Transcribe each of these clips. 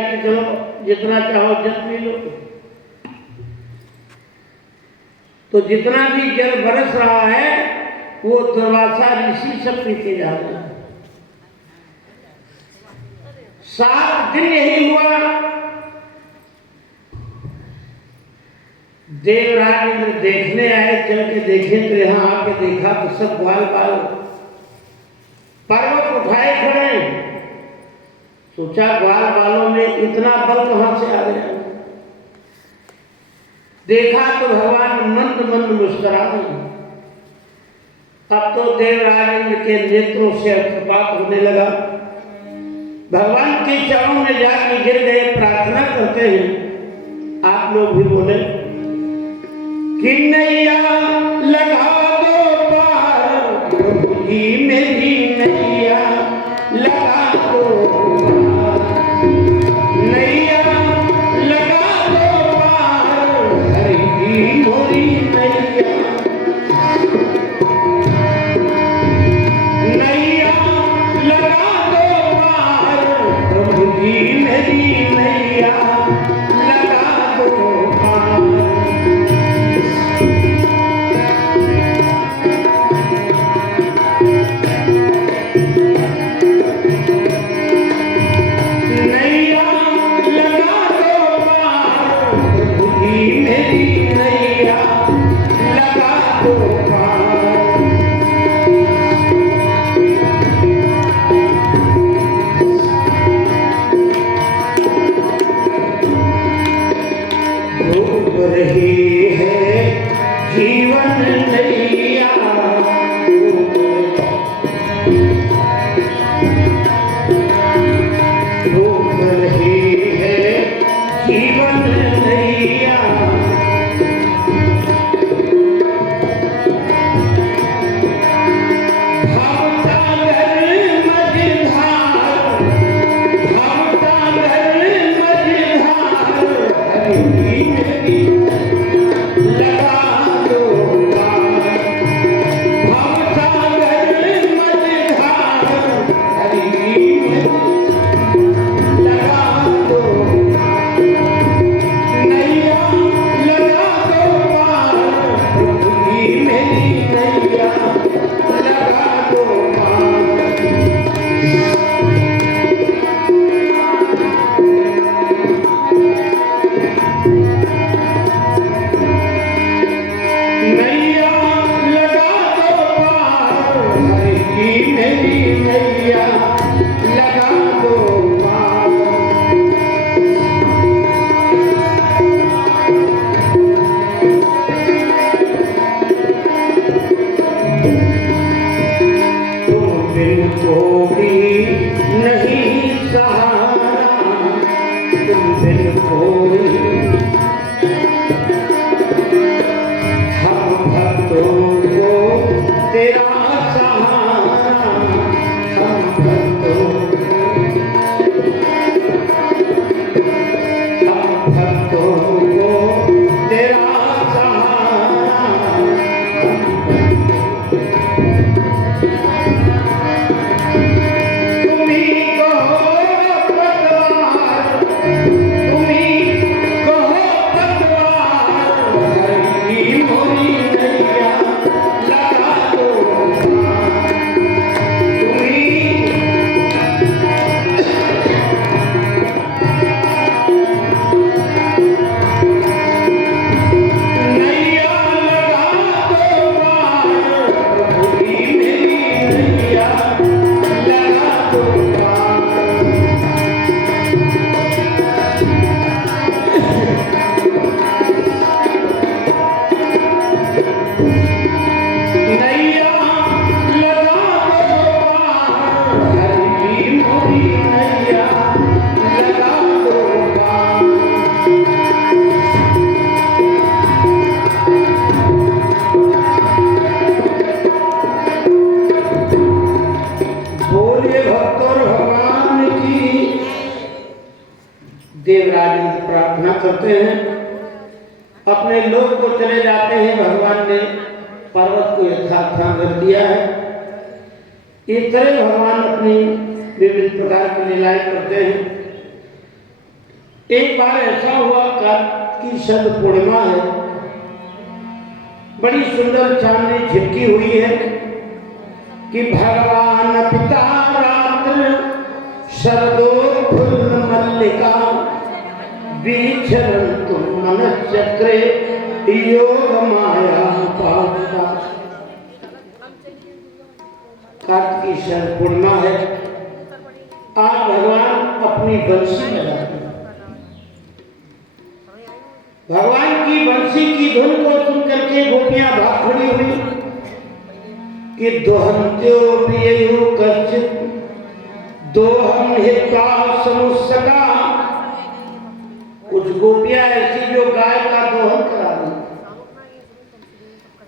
है कि चलो जितना चाहो जल पी लो। तो जितना भी जल बरस रहा है वो दुर्वासा ऋषि सब पीते जा रहे हैं। 7 दिन यही हुआ। देवराज इंद्र देखने आए, चल के देखे तो यहाँ आके देखा तो सब ग्वाल बाल पर्वत उठाए खड़े। सोचा ग्वाल बालों में इतना बल कहां से आ गया। देखा तो भगवान मंद मंद मुस्कुरा रहे। अब तो देवराज इंद्र के नेत्रों से अर्थपात होने लगा। भगवान के चरणों में जाकर गिर गए, प्रार्थना करते हैं। आप लोग भी बोले कि नैया लगा दो पार, प्रभु जी मेरी नैया लगा दो पार, नैया लगा दो पार, हरि की मोरी नैया, नैया लगा दो पार, प्रभु जी मेरी नैया लगा दो पार। देवराज प्रार्थना करते हैं, अपने लोक को चले जाते हैं। भगवान ने पर्वत को यथास्थान रख दिया है। इस तरह भगवान अपनी विविध प्रकार की लीलाएं करते हैं। एक बार ऐसा हुआ कार्तिक की शरद पूर्णिमा है, बड़ी सुंदर चांदनी छिपकी हुई है कि भगवान पिता रात्र शरदोत्फुल्ल मल्लिका विचरन्तु मनश्चक्रे योग माया पावता। कार्तिक की शरद पूर्णिमा है, आज भगवान अपनी बंसी लगाते हैं। भगवान की बंसी की धुन को सुन करके गोपियां भाग खड़ी हुई कि दोहन्त्यो पियेयु कश्चित् दोहम हित्वा समुस्सका। कुछ गोपियां ऐसी जो गाय का दोहन करा दी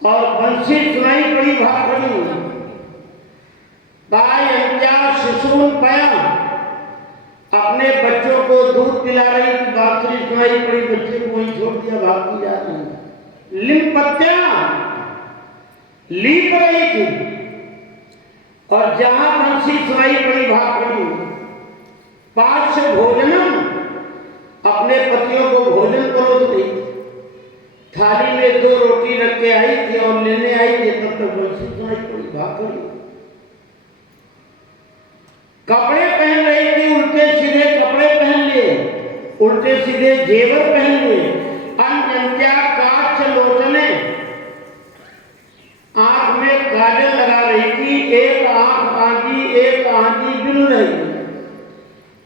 और बंसी सुनाई पड़ी, भाग खड़ी हुई। बाय अंत्या शिशुन पया, अपने बच्चों को दूध पिला रही थी, बांसुरी सुनाई पड़ी, बच्चे को वहीं छोड़ दिया, भागती जा रही। लिंपत्या लीप रही थी और जहां बंसी सुनाई पड़ी भाग खड़ी। पार्श भोजनम, अपने पतियों को भोजन परोस रही, थाली में 2 रोटी रख के आई थी और लेने आई थी, तब तक बंसी सुनाई पड़ी, भाग खड़ी। कपड़े पहन रही थी, उल्टे सीधे कपड़े पहन लिए, उल्टे सीधे जेवर पहन लिए। अन्यंत्या काच लोचने, आंख में काजल लगा रही थी, एक आंख आंधी एक आंधी बिल रही।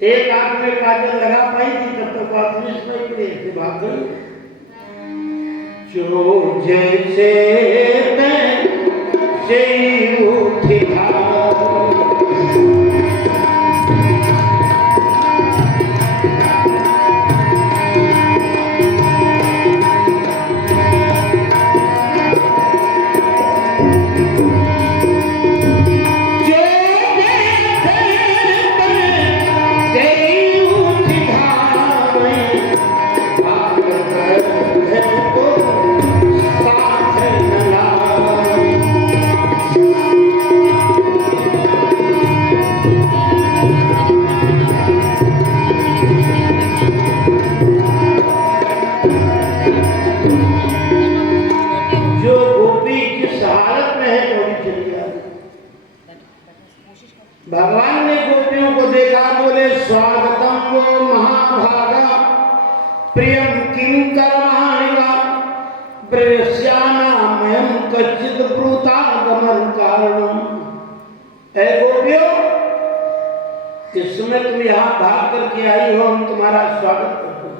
एक आंख में काजल लगा पाई थी, तब तक बात नहीं सुनाई पड़ी, ऐसे भाग गई। जो जैसे तैसे उठी भगवान ने गोपियों को देखा, बोले स्वागतम वो महाभागा प्रियम किम करमाणि वा प्रश्यानामयं कच्चित् ब्रूतागमन कारणम। ऐ गोपियों, इस समय तुम यहाँ भाग करके आई हो, हम तुम्हारा स्वागत करते हैं,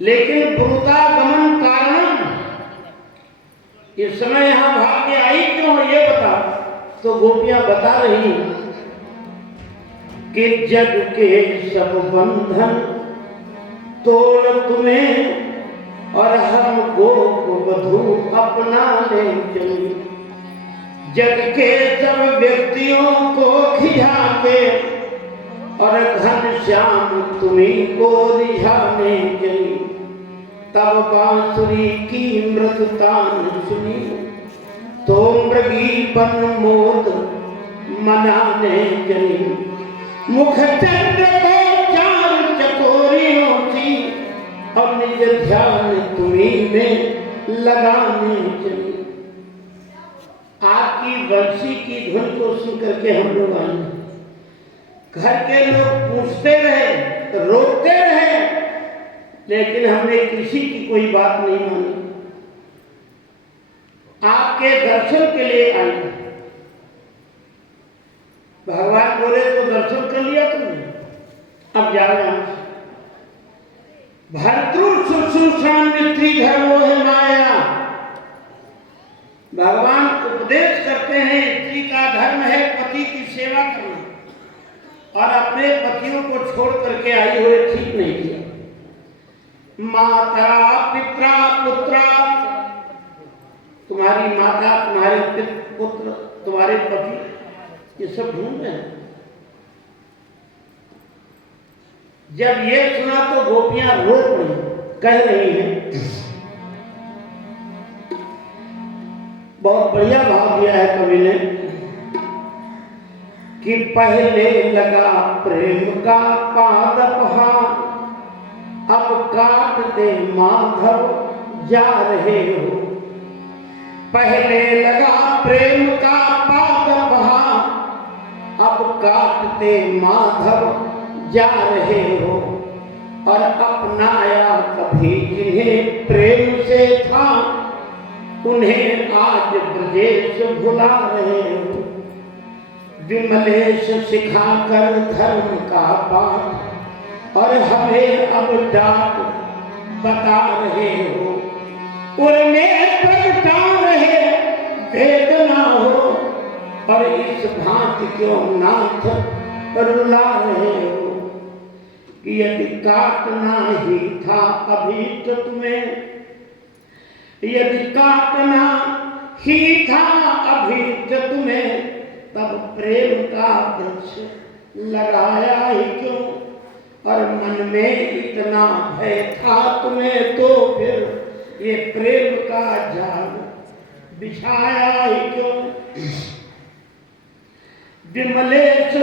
लेकिन ब्रूतागमन कारणम, इस समय यहाँ भाग के आई क्यों हो ये बता। तो गोपियां बता रही कि जग के सब बंधन तोड़ तुम्हें और हम गोप वधू अपना ले चली। जग के सब व्यक्तियों को खिझा के और घनश्याम तुम्हीं को रिझाने चली। तब बांसुरी की मृदुतान सुनी तो मृगीपन मोद मनाने चली। मुख चंद्र को 4 चकोरियों की और निज ध्यान तुम्हीं में लगाने चली। आपकी बंसी की धुन को सुन करके हम लोग आए। घर के लोग पूछते रहे, रोकते रहे, लेकिन हमने किसी की कोई बात नहीं मानी। आपके दर्शन के लिए आई। भगवान बोले तो दर्शन कर लिया तुमने, अब जाओ यहां से। भर्तृ शुश्रूषा स्त्री धर्मो है माया। भगवान उपदेश करते हैं, स्त्री का धर्म है पति की सेवा करना, और अपने पतियों को छोड़ करके आई हुए ठीक नहीं किया। माता पिता पुत्रा, तुम्हारी माता, तुम्हारे पुत्र, तुम्हारे पति, ये सब ढूंढ रहे हैं। जब ये सुना तो गोपियां रो पड़ी, कह रही हैं, बहुत बढ़िया भाव दिया है कवि ने कि पहले लगा प्रेम का पादपहा काटते माधव जा रहे हो। पहले लगा प्रेम का पाद बहा, अब काटते माधव जा रहे हो। और अपनाया कभी जिन्हें प्रेम से था, उन्हें आज ब्रजेश भुला रहे हो। विमलेश सिखाकर धर्म का पाठ, और हमें अब डांट बता रहे हो। उनमें प्रगटा रहे वेदना हो, और इस भांति क्यों नाथ रुला रहे हो। कि यदि काटना ही था अभी तो तुम्हें, यदि काटना ही था अभी तो तुम्हें, तब प्रेम का वृक्ष लगाया ही क्यों। और मन में इतना भय था तुम्हें, तो फिर ये प्रेम का जाल बिछाया ही क्यों। विमलेश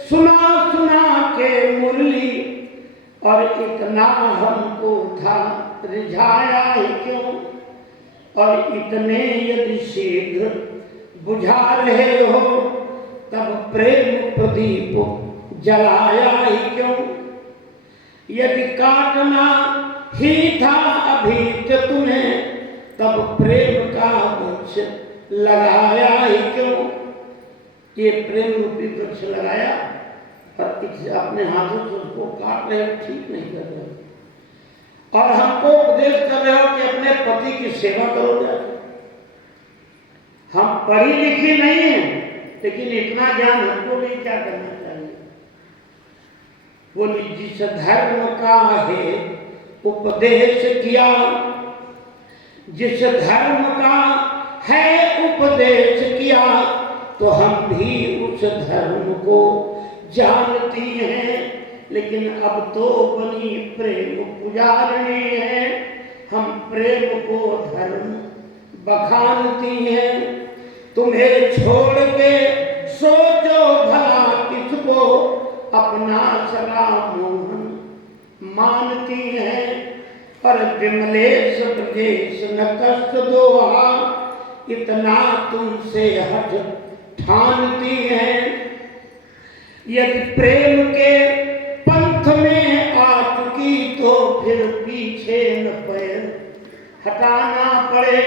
सुना सुना के मुरली, और इतना हमको था रिझाया ही क्यों। और इतने यदि शीघ्र बुझा रहे हो, तब प्रेम प्रदीप जलाया ही क्यों। यदि काटना ही था अभी तो तुम्हें, तब प्रेम का वृक्ष लगाया ही क्यों। ये प्रेम रूपी वृक्ष लगाया, और अपने हाथों से उसको काट रहे हो, ठीक नहीं कर रहे हो। और हमको उपदेश कर रहे हो कि अपने पति की सेवा करोगे। हम पढ़ी लिखी नहीं है, लेकिन इतना ज्ञान हमको भी क्या करना चाहिए। बोली जिस धर्म का है उपदेश किया, जिस धर्म का है उपदेश किया, तो हम भी उस धर्म को जानती हैं। लेकिन अब तो बनी प्रेम पुजारणी है, हम प्रेम को धर्म बखानती हैं। तुम्हें छोड़ के सोचो भला किसको, अपना सगा मोहन मानती हैं। पर विमलेश ब्रजेश न कष्ट दोहा, इतना तुमसे हट ठानती हैं। यदि प्रेम के पंथ में आ चुकी, तो फिर पीछे न पैर हटाना पड़े।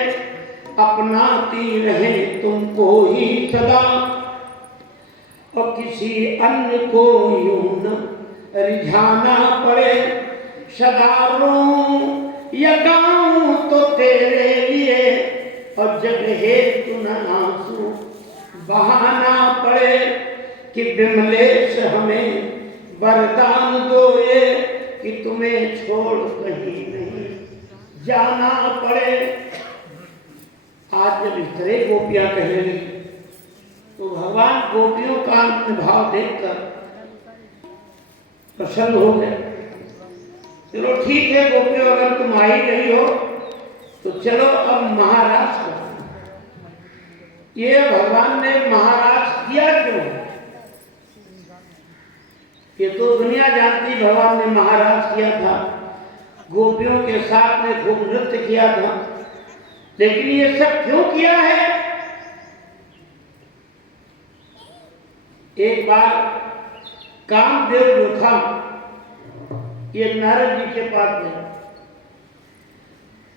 अपनाती रहे तुमको ही सदा, और किसी अन्य को यूं न रिझाना पड़े। सदा रोऊं या गाऊं तो तेरे लिए, और जग हेतु न आंसू बहाना पड़े। कि विमलेश हमें वरदान दो ये, कि तुम्हें छोड़ कहीं नहीं जाना पड़े। आज जब इस तरह गोपियां कहेंगी, तो भगवान गोपियों का भाव देखकर प्रसन्न हो गए। चलो ठीक है गोपियों, अगर तुम आई गई हो तो चलो अब महाराज करो। ये भगवान ने महाराज किया क्यों? ये तो दुनिया जानती भगवान ने महाराज किया था, गोपियों के साथ में खूब नृत्य किया था। लेकिन ये सब क्यों किया है? एक बार कामदेव जो था, ये नारद जी के पास गया,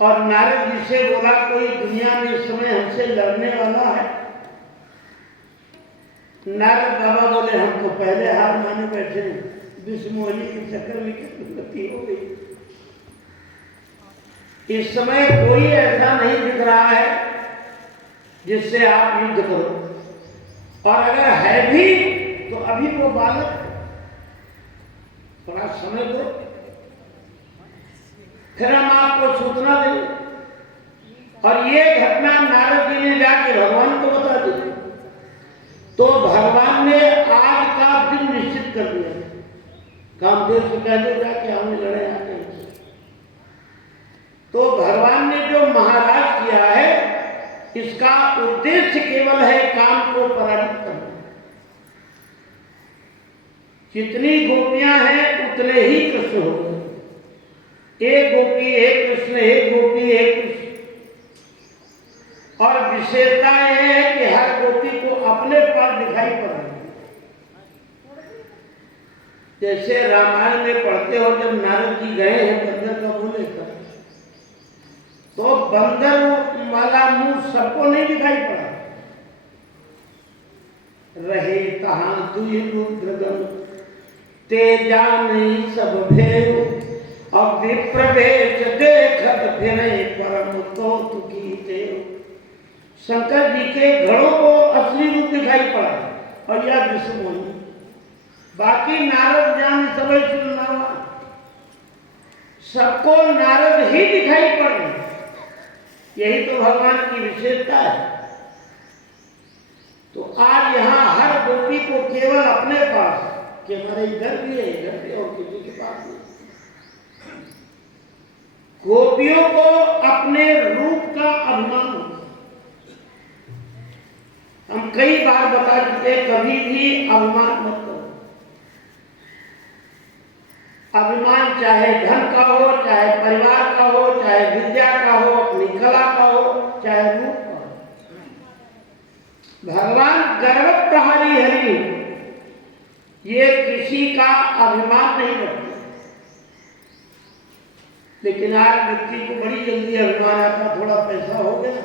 और नारद जी से बोला कोई दुनिया में इस समय हमसे लड़ने वाला है? नारद बाबा बोले हम तो पहले हार माने बैठे, विष्णुमोही के चक्कर में कितनी गति हो गई। इस समय कोई ऐसा नहीं दिख रहा है जिससे आप युद्ध करो, और अगर है भी तो अभी वो बालक, थोड़ा समय दो, फिर हम आपको सूचना देंगे। और ये घटना नारद जी ने जाके भगवान को बता दी, तो भगवान ने आज का दिन निश्चित कर दिया। कामदेव से कह दो जाके हमें लड़े आके। तो भगवान ने जो महाराज किया है, इसका उद्देश्य केवल है काम को पराजित करना। जितनी गोपियां हैं उतने ही कृष्ण हो गए। एक गोपी एक कृष्ण, एक गोपी एक कृष्ण। और विशेषता यह है कि हर गोपी को अपने पास दिखाई पड़ रही है। जैसे रामायण में पढ़ते हो, जब नारद जी गए हैं बंदर का मुंह लेकर, तो बंदर वाला मुंह सबको नहीं दिखाई पड़ा। रहे तहां दुई रुद्रगण, तेजा नहीं सब भेव, अब विप्रवेश देखत फिर परम तो तुकी देव। शंकर जी के घड़ों को असली रूप दिखाई पड़ा और यह विश्व मोही। बाकी नारद जान सब सुनना, सबको नारद ही दिखाई पड़ रहे। यही तो भगवान की विशेषता है। तो आज यहाँ हर गोपी को केवल अपने पास, कि हमारे इधर भी है, इधर भी, और किसी के पास नहीं। गोपियों को अपने रूप का अभिमान होता। हम कई बार बता चुके, कभी भी अभिमान मत करो। अभिमान चाहे धन का हो, चाहे परिवार का हो, चाहे विद्या का हो, अपनी कला का हो, चाहे रूप का हो। भगवान गर्व प्रहारी हरि, ये किसी का अभिमान नहीं रखते। लेकिन आज व्यक्ति को बड़ी जल्दी अभिमान आता, थोड़ा पैसा हो गया,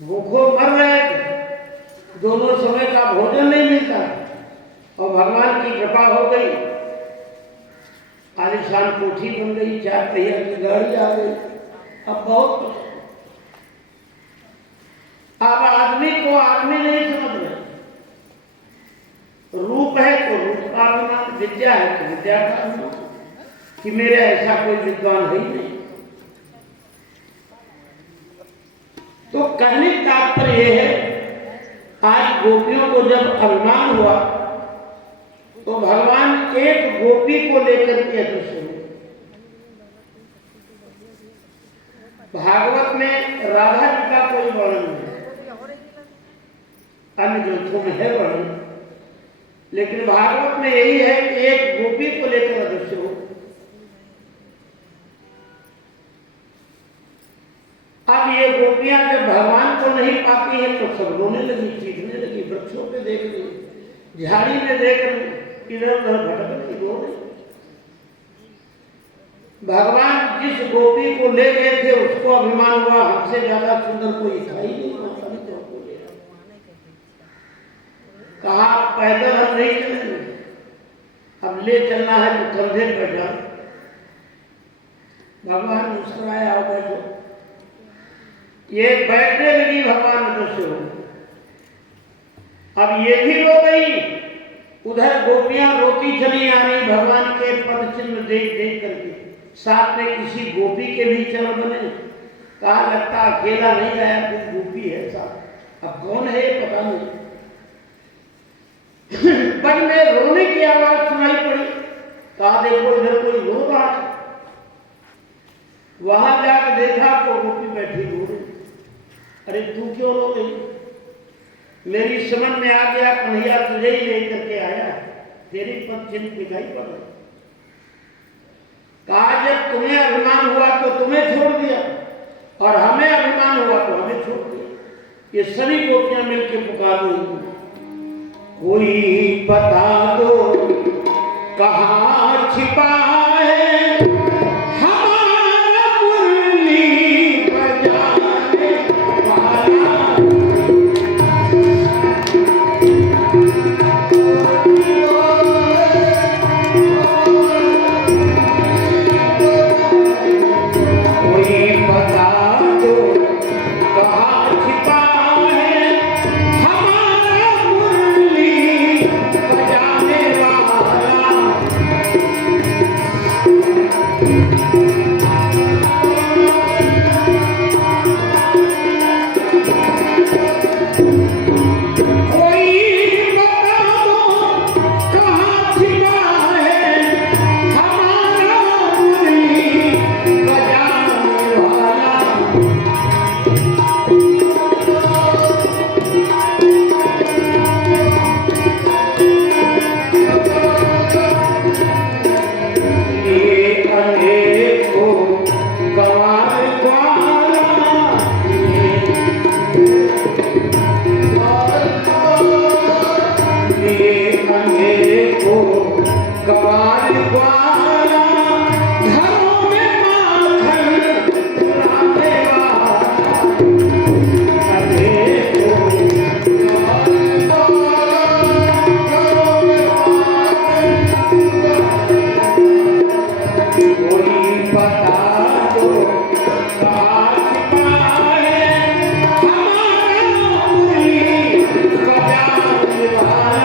भूखों मर रहे, दोनों समय का भोजन नहीं मिलता, और भगवान की कृपा हो गई, आलिशान कोठी बन गई, 4 पहिया की गाड़ी आ गई। अब बहुत, अब आदमी को आदमी नहीं समझ रहे। रूप है तो रूप का अभिमान, विद्या है तो विद्या का अभिमान, कि मेरे ऐसा कोई विद्वान है ही नहीं। तो कहने का तात्पर्य यह है, आज गोपियों को जब अभिमान हुआ तो भगवान एक गोपी को लेकर के अदृश्य हुए। भागवत में राधा जी का कोई वर्णन नहीं, अन्य ग्रंथों में है वर्णन, लेकिन भागवत में यही है कि एक गोपी को लेकर अदृश्य हो। अब ये गोपियां जब भगवान को नहीं पाती है तो सब रोने लगी, चीखने लगी, वृक्षों पे देख रही, झाड़ी में देख रही, इधर उधर भटक रही, रो रही। भगवान जिस गोपी को ले गए थे उसको अभिमान हुआ, हमसे ज्यादा सुंदर कोई था ही नहीं, कहा पैदल हम नहीं चलेंगे, अब ले चलना है तो कंधे पर जाओ। भगवान मुस्कुराए, आओ बैठो। ये बैठने लगी, भगवान अदृश्य हो। अब ये भी रो गई, उधर गोपियां रोती चली आ रही, भगवान के पद चिन्ह देख देख करके। साथ में किसी गोपी के भी चरण बने, कहा लगता अकेला नहीं आया, कोई गोपी है साथ। अब कौन है पता नहीं। पर में रोने की आवाज सुनाई पड़ी, कहा देखो इधर कोई रो रहा है। वहां जाकर देखा तो गोपी बैठी रो रही। अरे तू क्यों रो रही? मेरी समझ में आ गया, कन्हैया तुझे ही लेकर के आया, तेरी पद चिन्ह दिखाई पड़ रहा। कहा जब तुम्हें अभिमान हुआ तो तुम्हें छोड़ दिया, और हमें अभिमान हुआ तो हमें छोड़ दिया। ये सभी गोपियां मिलकर पुकार रही, कोई बता दो कहाँ छिपा है हमारा मुरली बजाने वाला। कोई बता दो कहाँ छिपा है हमारा मुरली बजाने वाला। ये भगवान द्वारा घरों में माखन उड़ाने वाला कोई बता दो काश पाए हमारा मुरली बजाने वाला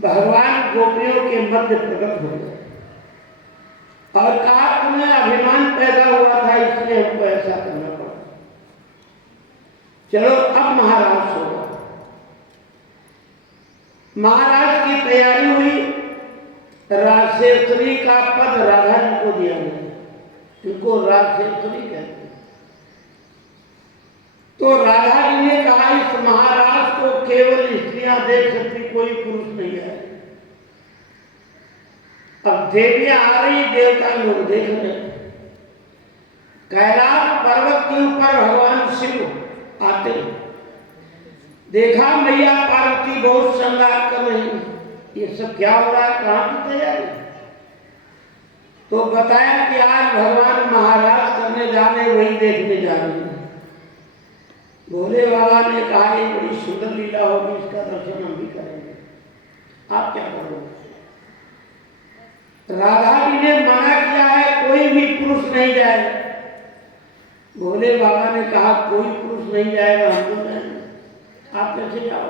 भगवान गोपियों के मध्य प्रकट हो गए और कहा तुम्हें अभिमान पैदा हुआ था इसलिए हमको ऐसा करना पड़ा। चलो अब महाराज होगा। महाराज की तैयारी हुई। राजसेवरी का पद राधा जी को दिया गया, इनको राजसेवरी कहते हैं। तो राधा जी ने कहा इस महाराज को केवल स्त्रियां देख सकती, कोई पुरुष नहीं है। अब देवियां आ रही, देवता लोग देख रहे। कैलाश पर्वत के ऊपर भगवान शिव आते, देखा मैया पार्वती बहुत श्रृंगार कर रही, ये सब क्या हो रहा है, कहाँ की तैयारी। तो बताया कि आज भगवान महाराज करने जाने, वही देखने जा रहे हैं। भोले बाबा ने कहा ये बड़ी सुंदर लीला होगी, इसका दर्शन हम भी करेंगे, आप क्या करोगे। राधा जी ने मना किया है कोई भी पुरुष नहीं जाए। भोले बाबा ने कहा कोई पुरुष नहीं जाएगा, हम तो जाएंगे, आप कैसे जाओ।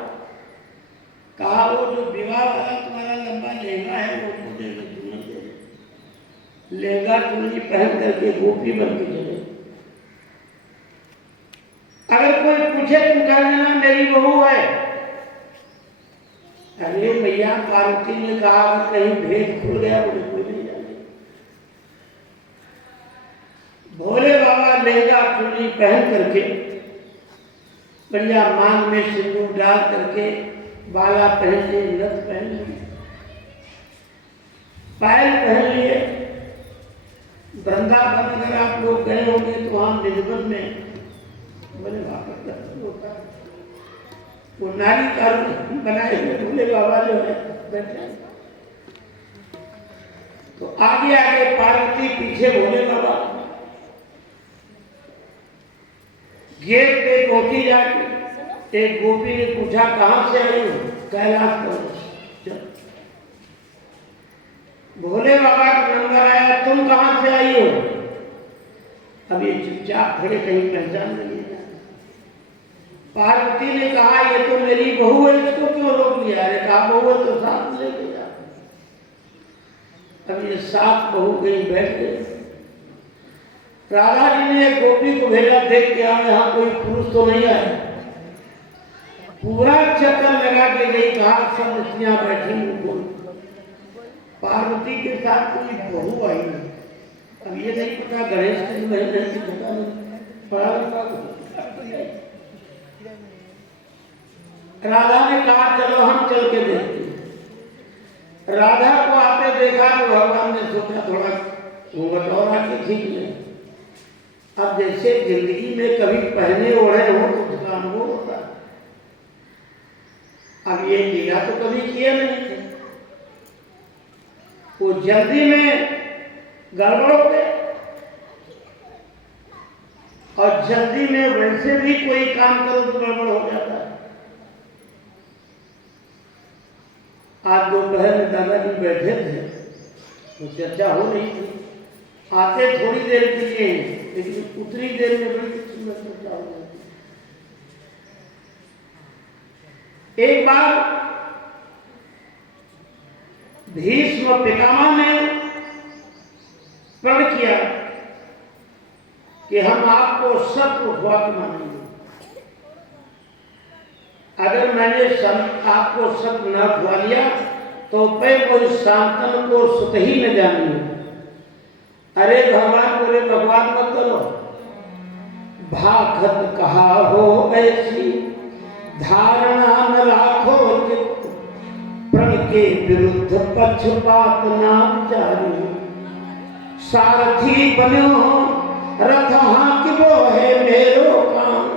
कहा वो जो विवाह वाला तुम्हारा लंबा लहंगा है वो मुझे दुल्हन दे दे। लहंगा चुन्नी पहन करके गोपी बन के चले। अगर कोई पूछे तुम कह देना मेरी बहू है। अरे मैया पार्वती ने कहा कि कहीं भेद खुल गया, मुझे कोई नहीं जाने। भोले बाबा लहंगा चुन्नी पहन करके, बढ़िया मांग में सिंदूर डाल करके, बाला पहन लिए, नथ पहन लिए, पायल पहन लिए। वृंदावन अगर आप लोग गए होंगे तो वहां निजबत में बोले वापस दर्शन होता है, वो नारी का बनाए हुए भोले बाबा जो है बैठे। तो आगे आगे पार्वती, पीछे भोले बाबा। गेट पे गोपी जाती, एक गोपी ने पूछा कहां से आई हो, कैलाश पर। भोले बाबा का नंबर आया, तुम कहां से आई हो। अब ये चुपचाप खड़े, कहीं पहचान नहीं। पार्वती ने कहा ये तो मेरी बहू है, इसको क्यों रोक लिया। अरे कहा बहू है तो साथ लेके जा। अब ये साथ बहू गई, बैठ गए। राधा जी ने गोपी को भेजा, देख के आए यहाँ कोई पुरुष तो नहीं आया। पूरा चक्कर लगा के गई, कहा सब स्त्रियां बैठी हूँ। पार्वती के साथ कोई बहू आई नहीं। अब ये नहीं पता गणेश की पता नहीं पड़ा। राधा ने कहा चलो हम चल के देखते हैं। राधा को आते देखा तो भगवान ने सोचा थोड़ा घूंघट और आके खींच ले। अब जैसे जिंदगी में कभी पहने ओढ़े हो तो उसका अनुभव होता है। अब ये लिया तो कभी किया नहीं थे, वो जल्दी में गड़बड़ हो गया। और जल्दी में वैसे भी कोई काम करो तो गड़बड़ हो जाता है। आज दोपहर में दादाजी बैठे थे तो चर्चा हो रही थी। आते थोड़ी देर के लिए, लेकिन उतनी देर में बड़ी सुंदर चर्चा हो रही थी। एक बार भीष्म पितामह ने प्रण किया कि हम आपको सत्य उठवा के मानेंगे। अगर मैंने आपको सत्य न उठवा लिया तो मैं कोई शांतन को सुत ही न जानी। अरे भगवान बोले भगवान मत करो, भाखत कहा हो ऐसी धारणा न राखो चित्त, प्रण के विरुद्ध पक्षपात ना विचारी। सारथी बनो रथ हाकिबो है मेरो काम,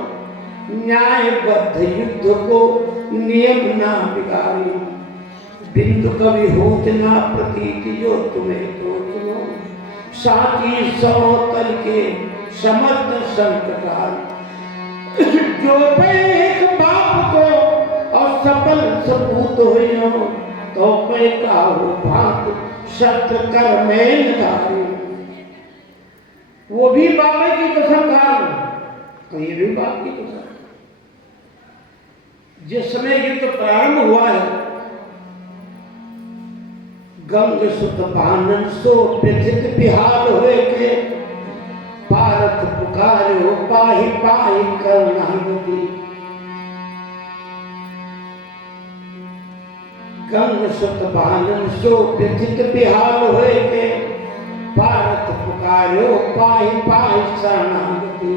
न्यायबद्ध युद्ध को नियम ना बिगाड़ी। बिंदु कवि होत ना प्रतीति जो तुम्हें तो सुनो, साथी सौ तल के समर्थ संकटाल। जो एक बाप को और सफल सपूत हो तो पे काहू भात सत्य कर में धारी। वो भी बाबा की कसम खा तो ये भी बाप की कसम। जिस समय युद्ध प्रारंभ हुआ है, गंग सुत बानन सो व्यथित बिहार हुए के, भारत पुकारे हो पाही पाही करुणावती। गंग सुत बानन सो व्यथित बिहार हुए के, भारत पुकारे हो पाही पाही शरणागति।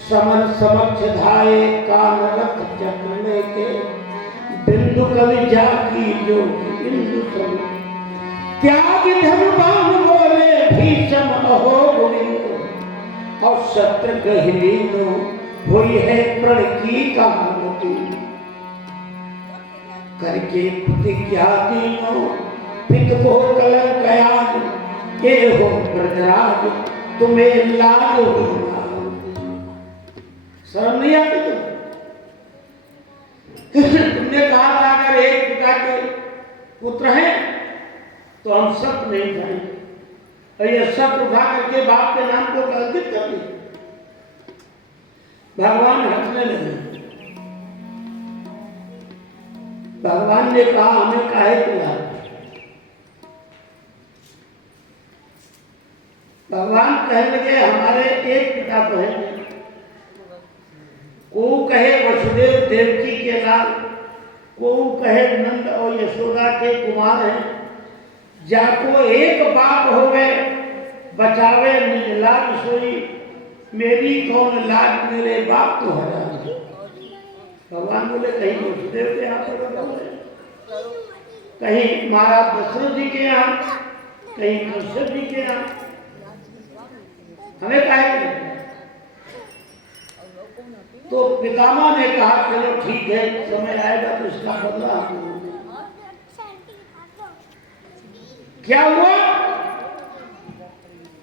समर समक्ष धाये कान रथ चक्र लेके, बिंदु कवि जाकी जो बिंदु कवि। त्याग धनुबाण बोले भीषम अहो गोविंद, और सत्र गहलीनो हुई है प्रण की कहावती। करके प्रतिज्ञा तीनों पित को कलंक याद, के हो ब्रजराज तुम्हें लाडो शर्म नहीं आती तुमने कहा था अगर एक पिता के पुत्र हैं तो हम सत्य नहीं जाएंगे, और ये सत्य उठा करके बाप के नाम को कलंकित कर दिया। भगवान हंसने लगे। भगवान ने कहा हमें काहे पिला। भगवान कहने लगे हमारे एक पिता तो है, को कहे वसुदेव देवकी के लाल, को कहे नंद और यशोदा के कुमार हैं। जाको एक बाप हो गए, बचावे निज लाज सोई, मेरी कौन लाज मेरे बाप तो हरा। भगवान बोले कहीं वसुदेव के यहाँ पर, कहीं महाराज दशरथ जी के यहाँ, कहीं कश्यप जी के यहाँ, हमें काहे। तो पितामह ने कहा चलो ठीक है, समय आएगा तो इसका बदला। क्या हुआ?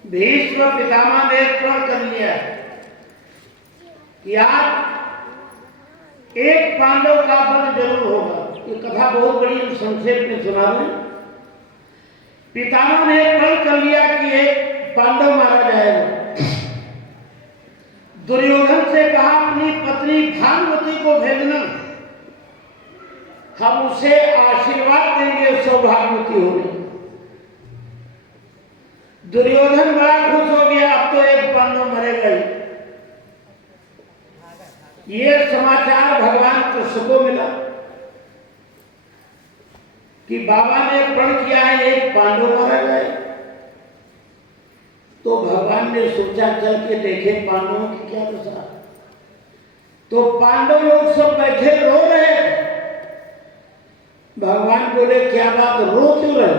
भीष्म पितामह ने प्रण कर लिया कि आज एक पांडव का वध जरूर होगा। ये कथा बहुत बड़ी, संक्षेप में सुना दें। पितामह ने प्रण कर लिया कि एक पांडव मारा जाएगा। दुर्योधन से कहा अपनी पत्नी भानुमति को भेजना, हम उसे आशीर्वाद देंगे सौभाग्यवती होने। दुर्योधन बड़ा खुश हो गया, अब तो एक पांडव मरेगा ही। ये समाचार भगवान कृष्ण को मिला कि बाबा ने प्रण किया है एक पांडव मारा जाए। तो भगवान ने सोचा चल के देखे पांडवों की क्या दशा। तो पांडव लोग सब बैठे रो रहे, भगवान बोले क्या बात, रो क्यों रहे?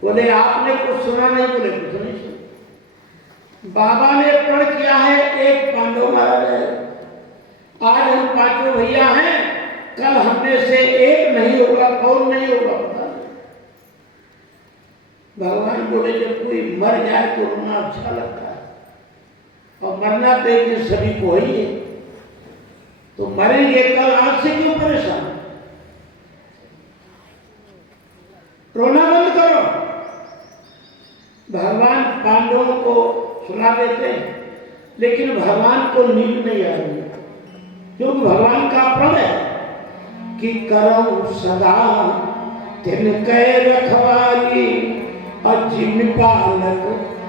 बोले आपने कुछ सुना नहीं? बोले कुछ नहीं सुना। बाबा ने प्रण किया है एक पांडव मारा जाए। आज हम पांचों भैया हैं, कल हमने से एक नहीं होगा, कौन नहीं होगा पता नहीं। भगवान बोले जब कोई मर जाए तो रोना अच्छा लगता है, और मरना तो एक दिन सभी को ही है, तो मरेंगे कल, आज से क्यों परेशान? रोना बंद करो। भगवान पांडवों को सुना देते हैं, लेकिन भगवान को नींद नहीं आ रही, क्योंकि भगवान का प्रण है कि करो सदा तिनके रखवाली, और जिन पालक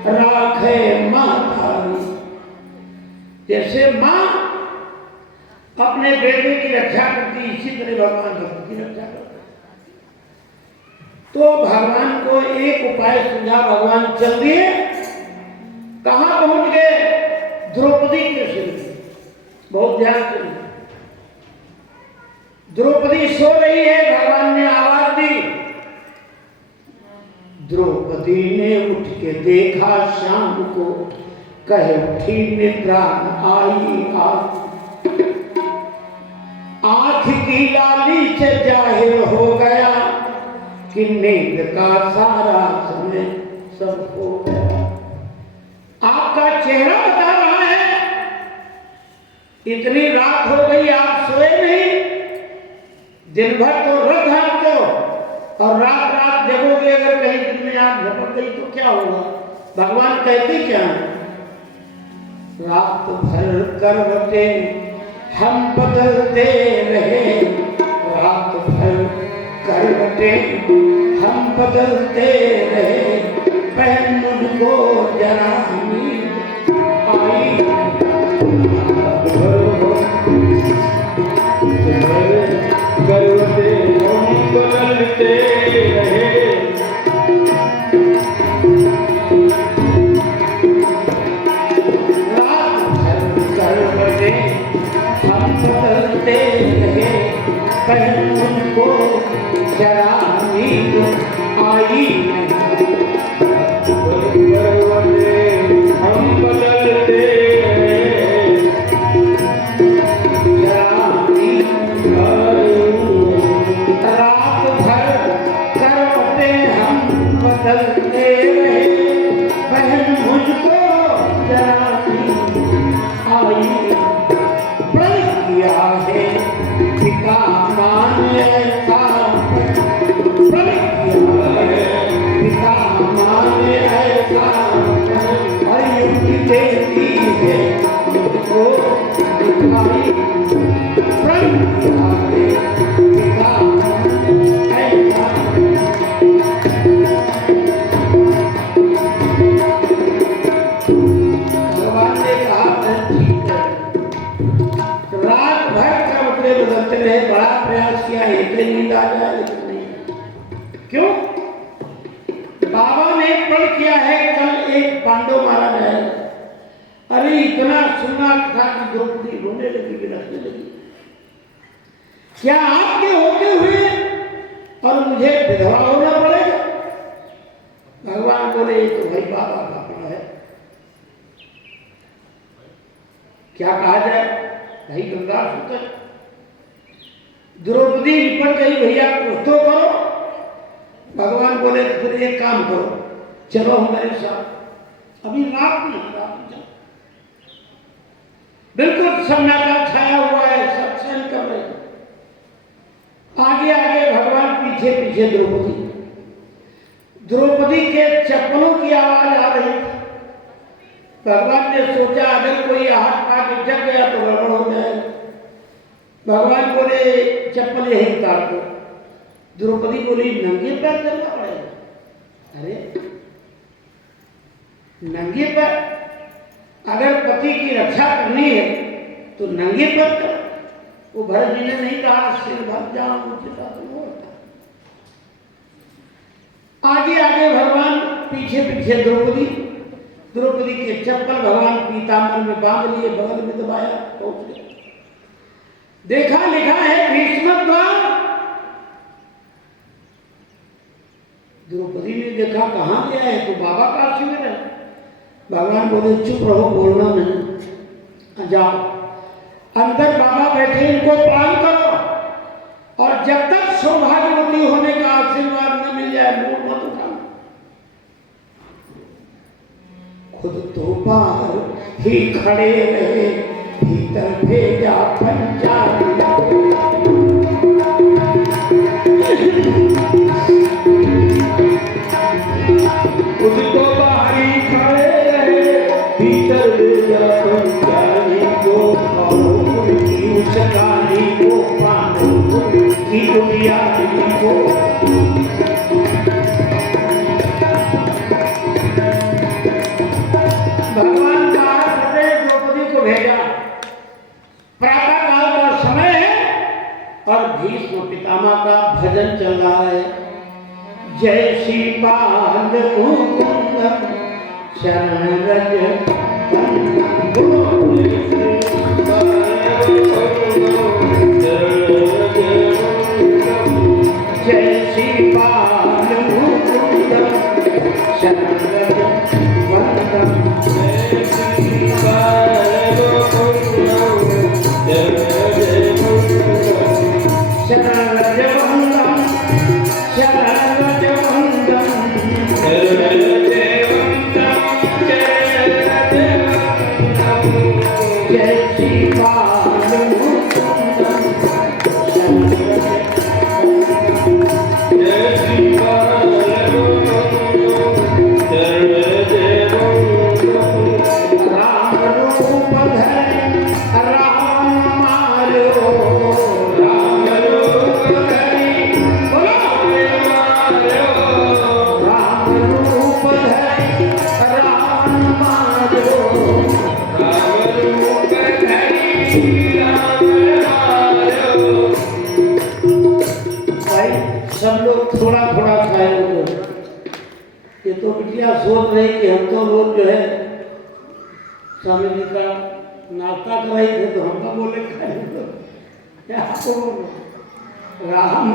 राखे मातारी। जैसे माँ अपने बेटे की रक्षा करती, इसी तरह भगवान भक्त की रक्षा करते। तो भगवान को एक उपाय सुझा, भगवान चल दिए। कहां पहुंच गए? द्रौपदी के सिर। बहुत ध्यान से, द्रौपदी सो रही है, भगवान ने आवाज दी। द्रौपदी ने उठ के देखा शाम को, कहे उठी निद्रा आई आंख की लाली से जाहिर हो गया कि नींद का सारा समय सब हो गया। आपका चेहरा बता रहा है इतनी रात हो गई, आप सोए नहीं। दिन भर तो रथ आपको, और रात रात जगोगे, अगर कहीं दिन में आप झपक गई तो क्या होगा? भगवान कहते क्या है? रात भर करवटे हम बदलते रहे, रात भर करवटे हम बदलते रहे, बहन मुझको जरा नींद आई। करवटे हम बदलते रहे, रात भर करवटे हम बदलते रहे, बहन मुझको जरा नींद आई। हम बदलते जरा नींद आई। रात भर करवटे हम बदलते रहे, बहन मुझको जरा नींद आई। प्रण किया है पिता माने ऐसा, प्रण किया है पिता माने ऐसा, और युक्ति देती है मुझको दिखाई। प्रण किया है पिता माने ऐसा। भगवान ने कहा ठीक है, रात भर करवटे बदलते रहे, बड़ा प्रयास किया, एक नींद आ जाए, लेकिन नहीं। क्यों? बाबा ने प्रण किया है कल एक पांडव मारा जाएगा। अरे इतना सुना था कि द्रौपदी रोने लगी, बिलखने लगी। क्या आपके होते हुए और मुझे विधवा होना पड़ेगा? भगवान बोले ये तो भाई बाबा का प्रण है, क्या कहा जाए भाई। गंगा सूत्र द्रौपदी निपट गई, भैया कुछ तो करो। भगवान बोले तो फिर एक काम करो, चलो हमारे साथ। अभी रात नहीं, रात में चलो। बिल्कुल सन्नाटा छाया हुआ है, सब सहन कर रहे हैं। आगे आगे भगवान, पीछे पीछे द्रौपदी। द्रौपदी के चप्पलों की आवाज आ रही थी। भगवान ने सोचा अगर कोई हाथ पाके जग गया तो गड़बड़ हो जाएगा। भगवान बोले चप्पल यही उतार दो। द्रौपदी बोली नंगे पैर चलना पड़ेगा। अरे नंगे पैर, अगर पति की रक्षा करनी है तो नंगे पैर चलो। वो भरत जी ने नहीं कहा सिर भर जाओ मुझे आगे आगे भगवान, पीछे पीछे द्रौपदी। द्रौपदी के चप्पल भगवान पीताम्बर में बांध लिए, बगल में दबाया, पहुंच गए। देखा लिखा है भीष्म द्वार, द्रौपदी ने देखा कहाँ गया है, तो बाबा का शिविर है। भगवान बोले चुप रहो, बोलना नहीं, जाओ अंदर बाबा बैठे, इनको प्रणाम करो और जब तक सौभाग्यवती होने का आशीर्वाद न मिल जाए मुंह मत उठाना। खुद तो बाहर ही खड़े रहे, भीतर भेजा पंचाली। खुद तो बाहर ही खड़े रहे, भीतर भेजा पंचाली को, उनकी उचकानी को पानो, उनकी दुनियानी को। भगवान द्रौपदी को भेजा, प्रातः काल का समय है और भीष्म पितामह का भजन चल रहा है। जय श्री बाल मुकुंद शरण रज जय श्री बाल मुकुंद शरण रज वंदन। सब लोग थोड़ा थोड़ा खाए लोग। ये तो बिटिया सोच रही कि हम तो लोग जो है स्वामी जी का नाश्ता कर रहे थे, तो हमको बोले खाए क्या आपको राम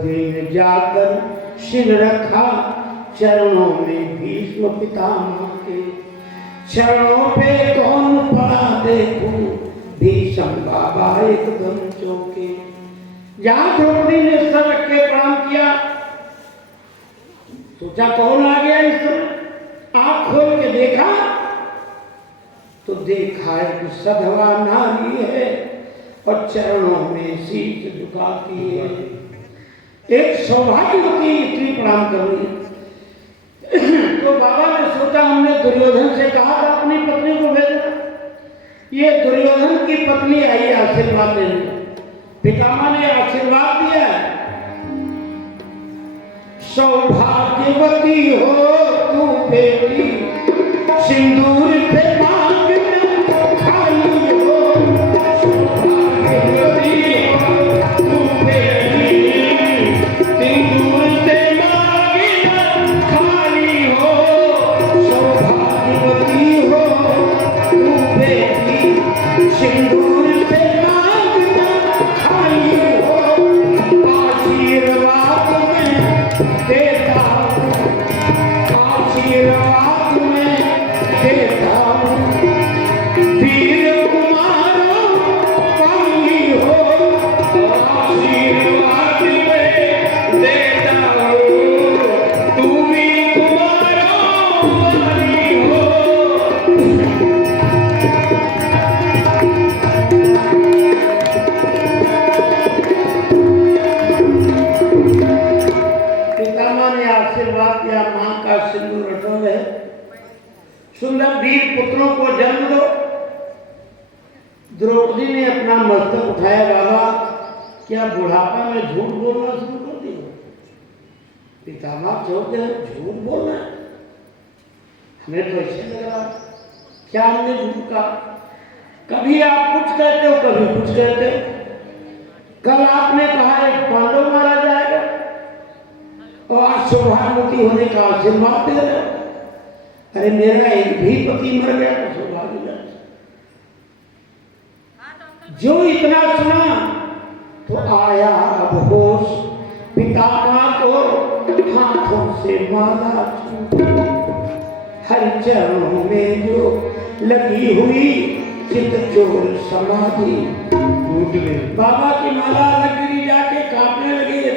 द्रौपदी ने जाकर सिर रखा चरणों में भीष्म पितामह के। चरणों पे कौन पड़ा देखूं, भीष्म बाबा एकदम चौके। जहां द्रौपदी ने सर रख के प्रणाम किया, सोचा कौन आ गया इस तरह। आंख खोल के देखा तो देखा है कि सधवा नारी है और चरणों में शीश झुकाती है। एक सौभाग्यवती स्त्री प्रणाम कर रही है। तो बाबा ने सोचा, हमने दुर्योधन से कहा था अपनी पत्नी को भेजना, ये दुर्योधन की पत्नी आई आशीर्वाद देने। पितामह ने आशीर्वाद दिया, सौभाग्यवती हो तू बेटी, सिंदूर पे मांगना खाली हो। सौभाग्यवती हो तू बेटी, सिंदूर से मांगना खाली हो। सौभाग्यवती हो तू बेटी, सिंदूर से मांगना खाली हो। आशीर्वाद में देता हूँ, आशीर्वाद में देता हूँ, वीर कुमारों पाली हो। आशीर्वाद में देता हूँ, तू वीर कुमारों पाली हो। पितामह ने आशीर्वाद दिया, मां का सिंदूर रटो है, सुंदर वीर पुत्रों को जन्म दो। द्रौपदी ने अपना मस्तक उठाया, बाबा क्या बुढ़ापा में झूठ बोलना शुरू कर दिया? पितामह चौंक गए, झूठ बोलना है? हमें तो ऐसे लग रहा, क्या हमने झूठ कहा? कभी आप कुछ कहते हो, कभी कुछ कहते हो। कल आपने कहा एक पांडव मारा जाएगा और आज सौभाग्यवती होने का आशीर्वाद दे रहे हो। अरे मेरा एक भी पति मर गया तो सौभाग्य। जो इतना सुना तो आया अब होश, पितामह को हाथों से माला छू। हर चरणों में जो लगी हुई चित चोर समाधि टूट गई। बाबा की माला अलग गिरी, जाके कांपने लगी। ये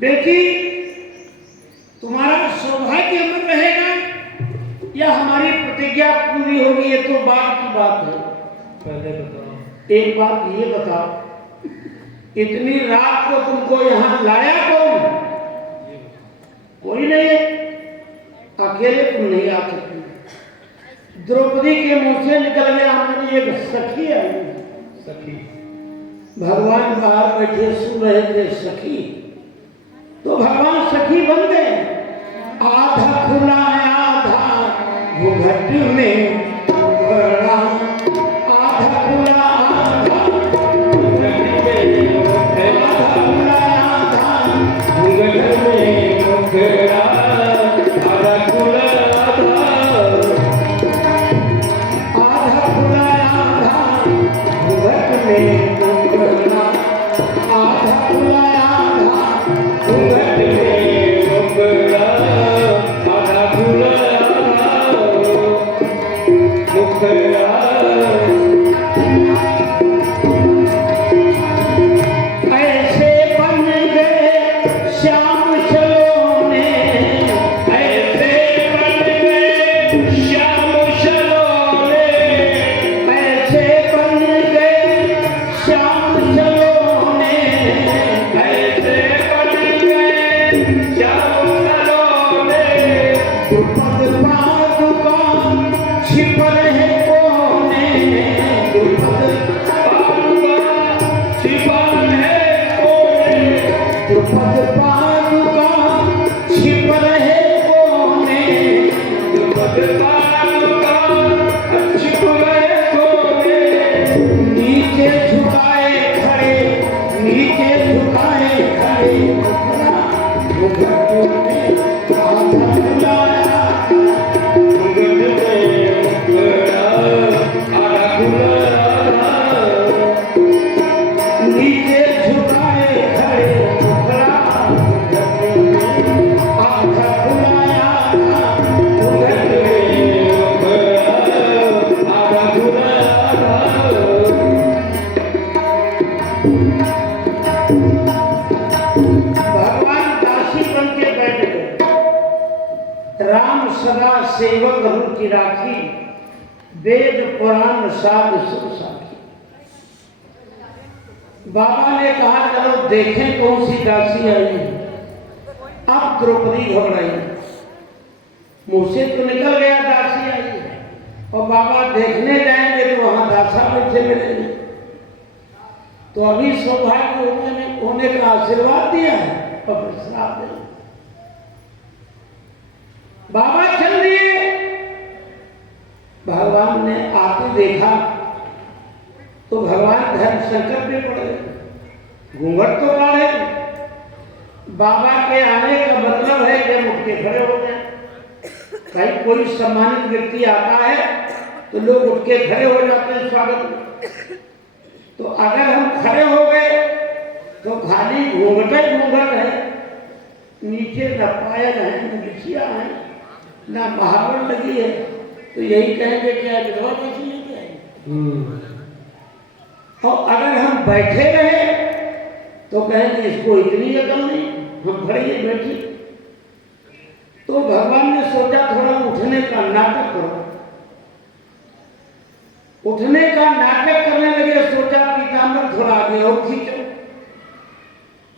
बेटी, तुम्हारा सौभाग्य अमर रहेगा या हमारी प्रतिज्ञा पूरी होगी, ये तो बात की बात है। पहले बताओ, एक बात ये बताओ, इतनी रात को तुमको यहाँ लाया कौन? कोई नहीं, अकेले तुम नहीं आ सकती। द्रौपदी के मुंह से निकल गया, हमारी एक सखी आई। सखी, भगवान बाहर बैठे सुन रहे थे सखी, तो भगवान सखी बन गए। आधा खुला आधा घूंघट में उघड़ा, आधा खुला आधा घूंघट में उघड़ा, आधा खुला आधा घूंघट में उघड़ा, आधा खुला आधा घूंघट में उघड़ा, आधा खुला घूंघट में उघड़ा, आधा खुला मुखड़ा। ऐसे बन गए श्याम सलोने, ऐसे बन गए श्याम सलोने, ऐसे बन गए श्याम सलोने, ऐसे द्रुपद पादुका छिप रहे कोने, द्रुपद पादुका छिप रहे कोने, द्रुपद पादुका छिप रहे कोने, द्रुपद पादुका छिप रहे कोने। नीचे झुकाए खड़े, नीचे झुकाए खड़े, घूंघट में आधा खुला घूंघट में वेद पुराण साध सुख साखी। बाबा ने कहा चलो देखें कौन सी दासी आई है। अब द्रौपदी घबराई, मुंह से तो निकल गया दासी आई है, और बाबा देखने जाएंगे तो वहां दासा बैठे मिलेंगे। तो अभी सौभाग्य होने का आशीर्वाद दिया है और श्राप दिया। बाबा चल दिए। भगवान ने आते देखा तो भगवान धर्म संकट में पड़ गए। घूंघट तो बाढ़े। बाबा के आने का मतलब है कि उठ के खड़े हो जाए। कहीं कोई सम्मानित व्यक्ति आता है तो लोग उठ के खड़े हो जाते हैं स्वागत में। तो अगर हम खड़े हो गए तो खाली घूंघट ही घूंघट है, नीचे न पायल है, न बिछिया है, न महावर लगी है, तो यही कहेंगे क्या विधवा बची है क्या? और अगर हम बैठे रहे तो कहेंगे इसको इतनी अकल नहीं, हम खड़े बैठे। तो भगवान ने सोचा थोड़ा उठने का नाटक करो। उठने का नाटक करने लगे। सोचा पीताम्बर थोड़ा आगे और खींचो,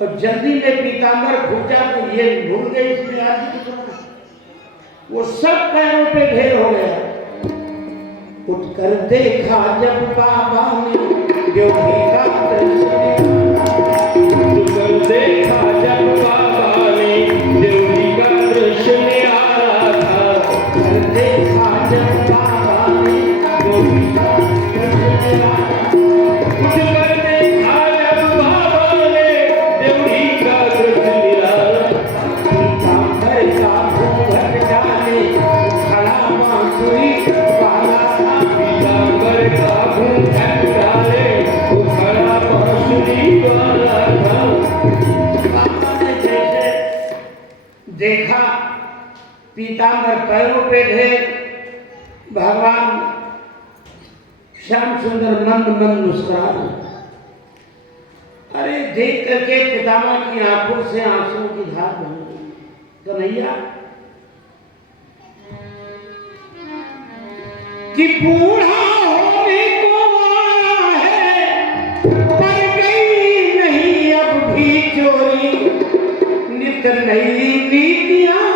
और जल्दी में पीताम्बर खींचा तो ये भूल गए इसमें आगे की तरफ। वो सब पैरों पे ढेर हो गया। उठकर देखा जब बाबा ने योगी का दर्शन, उठकर देखा जब बाबा ने योगी का दर्शन आ रहा था। देखा जब बाबा ने योगी का दर्शन आ रहा था। उठकर देखा जब बाबा ने योगी का दर्शन आ रहा था। पीताम्बर का घूंघट डाले खड़ा बांसुरी वाला था। पीताम्बर का घूंघट डाले खड़ा बांसुरी वाला था। बाबा ने जैसे देखा पीताम्बर पैरों पे ढेर, भगवान श्याम सुंदर मंद मंद मुस्कुरा रहे। अरे देख करके पितामह की आंखों से आंसुओं की धार बह गई। कन्हैया कि बूढ़ा होने को आया है, पर गई नहीं अब भी चोरी। नित नई नीतियां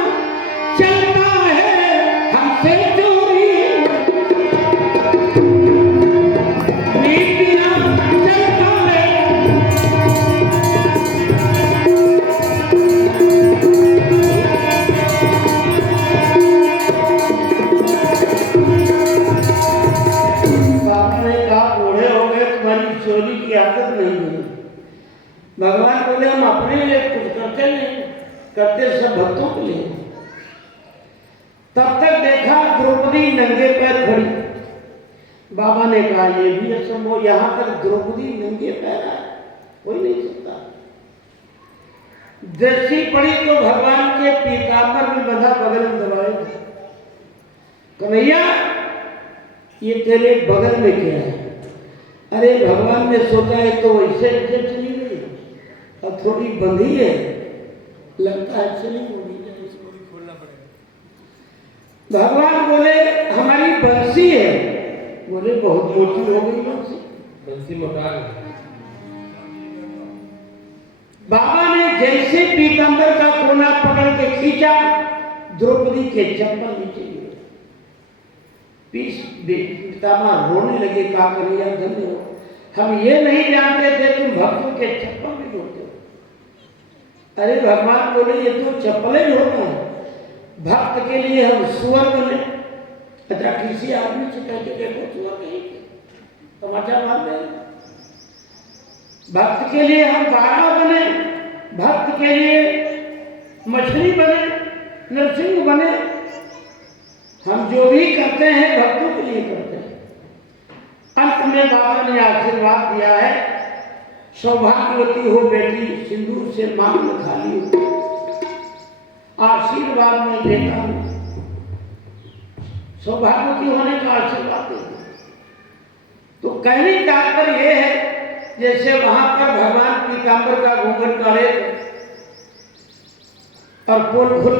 चलता है हमसे चोरी। नीतियां चलता है। बाबा ने कहा बूढ़े हो गए, तुम्हारी चोरी की आदत नहीं है। भगवान बोले हम अपने लिए कुछ करते नहीं, करते सब भक्तों के लिए। तब तक देखा द्रौपदी नंगे पैर खड़ी। बाबा ने कहा ये भी असंभव, यहां तक द्रौपदी नंगे पैर है, कोई नहीं सकता। दृष्टि पड़ी तो भगवान के पीताम्बर में बंधा बगल में दबाए थे। कन्हैया ये तेरे बगल में क्या है? अरे भगवान ने सोचा है तो वैसे चली गई और थोड़ी बंधी है, लगता है चली होगी, इसको भी खोलना पड़ेगा। भगवान बोले हमारी बंसी है। बोले बहुत मोटी हो गई बंसी, बंसी मोटा गई। बाबा ने जैसे पीताम्बर का कोना पकड़ के खींचा, द्रौपदी के चप्पल नीचे गिरे। पितामह रोने लगे, कहा कन्हैया धन्य हो, हम ये नहीं जानते थे तुम भक्तों के चप्पल भी धोते हो। अरे भगवान बोले ये तो चप्पलें ही होता है, भक्त के लिए हम सुअर बने। अच्छा किसी आदमी से कहते देखो सुअर कहीं समाचार मानते हैं। भक्त के लिए हम बारह बने, भक्त के लिए मछली बने, नरसिंह बने। हम जो भी करते हैं भक्तों के लिए करते हैं। अंत में बाबा ने आशीर्वाद दिया है, सौभाग्यवती हो बेटी, सिंदूर से मांग खाली हो, आशीर्वाद में देता हूं। सौभाग्यवती होने का आशीर्वाद देता। तो कहने का तात्पर्य यह है, जैसे वहां पर भगवान पीताम्बर का घूंघट काढ़े और पोल खुल,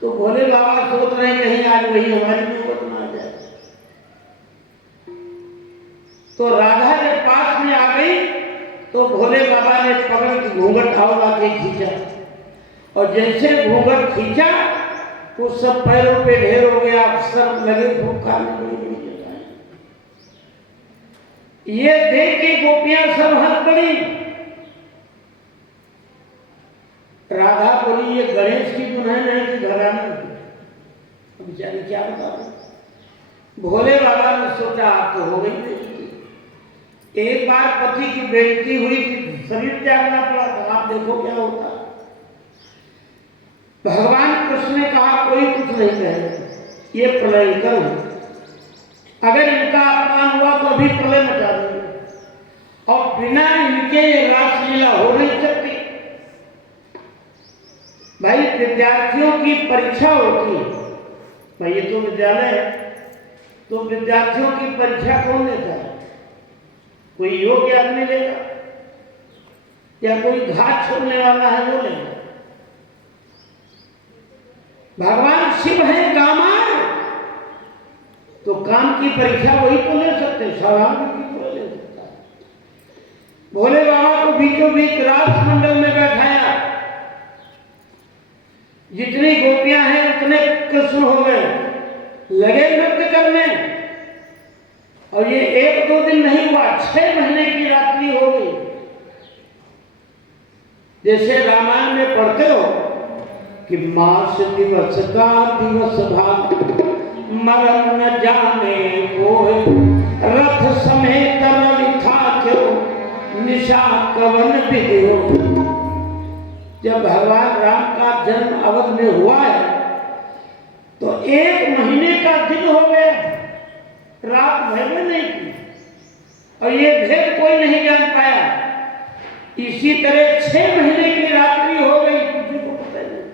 तो भोले बाबा सोच रहे कहीं आज वही हमारी नौबत ना आ जाए। तो राधा जब पास में आ गई तो भोले बाबा ने पकड़ के घूंघट आवला के खींचा, और जैसे घूंघट खींचा तो सब पैरों पे ढेर हो गया, सब लगे फूंका में बड़ी बड़ी जगह। ये देख के गोपियां सब हंस पड़ी। राधा बोली ये गणेश की दुल्हन है कि घराना की? बेचारी क्या बता रहे। भोले बाबा ने सोचा आप तो हो गई बेइज्जती। एक बार पति की बेइज्जती हुई कि शरीर त्यागना पड़ा था, आप देखो क्या होता। भगवान कृष्ण ने कहा कोई कुछ नहीं कहे, ये प्रलयंकर है, अगर इनका अपमान हुआ तो अभी प्रलय मचा देंगे, और बिना इनके ये रासलीला हो नहीं सकती। भाई विद्यार्थियों की परीक्षा होती है, भाई ये तो विद्यालय है, तो विद्यार्थियों की परीक्षा कौन लेता है? कोई योग्य आदमी लेगा या कोई घाट छोड़ने वाला है वो लेगा? भगवान शिव है कामान, तो काम की परीक्षा वही तो ले सकते, स्वाभाविक की तो ले सकता है। भोले बाबा को बीचों बीच रास मंडल में बैठाया, जितनी गोपियां हैं उतने कृष्ण हो गए, लगे नृत्य करने। और ये एक दो दिन नहीं हुआ, 6 महीने की रात्रि हो गई। जैसे रामायण में पढ़ते हो कि मास दिवस का दिवस भाग, मरम न जाने कोई, रथ समेत रवि था क्यों, निशा कवन बिगड़ो। जब भगवान राम का जन्म अवध में हुआ है तो 1 महीने का दिन हो गया, रात भर में नहीं की, और ये भेद कोई नहीं जान पाया। इसी तरह 6 महीने की रात्रि हो गई, किसी को पता नहीं।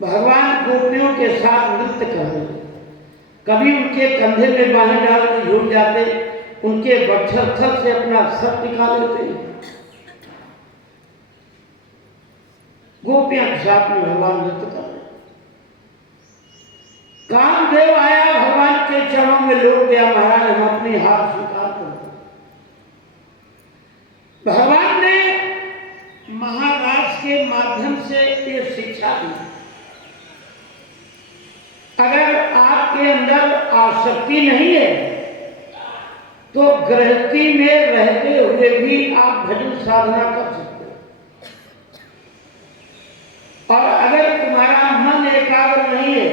भगवान गोपियों के साथ नृत्य कर रहे, कभी उनके कंधे में बाहें डाल के झूठ जाते, उनके वक्षस्थल से अपना सर निकाल लेते। गोपियां के साथ में भगवान नृत्य कर रहे। कामदेव आया, भगवान के चरणों में लौट गया, महाराज हम अपनी हार स्वीकार करते। भगवान ने महाराज के माध्यम से ये शिक्षा दी, अगर आपके अंदर आसक्ति नहीं है तो गृहस्थी में रहते हुए भी आप भजन साधना कर सकते हो। और अगर तुम्हारा मन एकाग्र नहीं है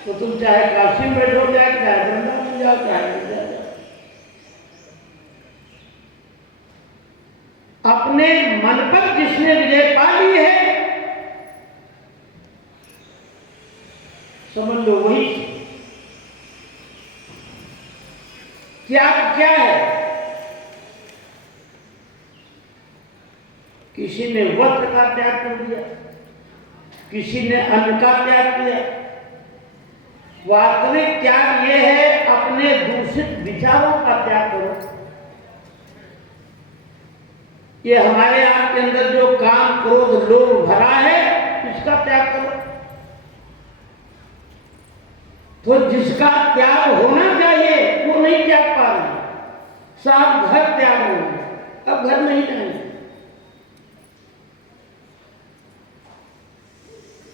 तो तुम चाहे काशी में बैठो जाए, चाहे वृंदावन जाओ, चाहे जाओ, अपने मन पर जिसने विजय पा ली है समझ लो वही त्याग क्या है। किसी ने वस्त्र का त्याग कर दिया, किसी ने अन्न का त्याग किया। वास्तविक त्याग यह है अपने दूषित विचारों का त्याग करो। ये हमारे आपके अंदर जो काम क्रोध लोभ भरा है इसका त्याग करो। तो जिसका त्याग होना चाहिए वो नहीं त्याग पा रहे, साथ घर त्याग हो गए, अब घर नहीं जाएंगे।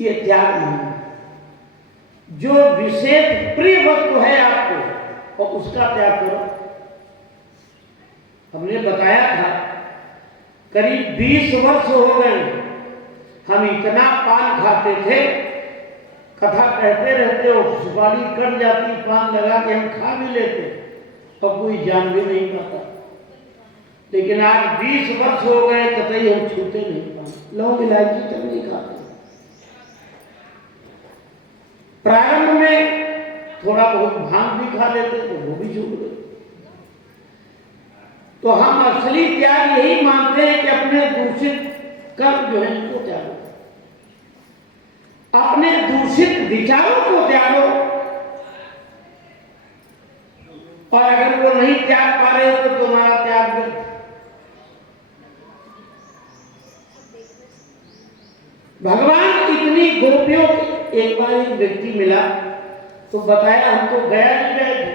ये त्याग नहीं, जो विशेष प्रिय वस्तु है आपको और उसका त्याग करो। हमने बताया था करीब 20 वर्ष हो गए हम इतना पान खाते थे, कथा कहते रहते हो, सुपारी कट जाती, पान लगा के हम खा भी लेते और कोई जान भी नहीं पाता। लेकिन आज 20 वर्ष हो गए कतई हम छूते नहीं पान, लौंग इलायची तक नहीं खाते। प्रारंभ में थोड़ा बहुत भांग भी खा लेते तो वो भी छूट गए। तो हम असली त्याग यही मानते हैं कि अपने दूषित कर्म जो है उनको त्यागो, अपने दूषित विचारों को त्यागो। और अगर वो नहीं त्याग पा रहे हो तो तुम्हारा त्याग व्यर्थ। भगवान इतनी गोपियों, एक बार एक व्यक्ति मिला तो बताया हम तो गया नहीं गए थे।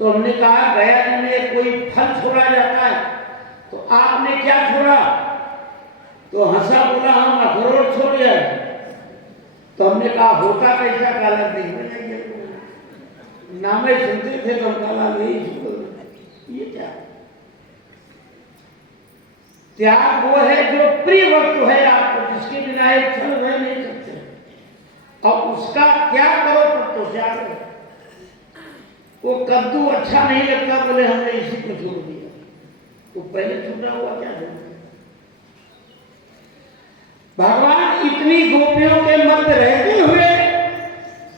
तो हमने कहा गया में कोई फल छोड़ा जाता है, तो आपने क्या छोड़ा? तो हंसा, बोला हम अखरोट छोड़ गए। तो हमने कहा होता कैसा काला नहीं बनाइए, नामे सुनते थे तो काला नहीं, ये क्या? त्याग वो है जो प्रिय वस्तु है आपको, जिसके बिना एक क्षण रह नहीं सकते, और उसका त्याग करो तब तो त्याग करो। वो कद्दू अच्छा नहीं लगता, बोले हमने इसी को छोड़ दिया, वो पहले छूटा हुआ क्या है? भगवान इतनी गोपियों के मध्य रहते हुए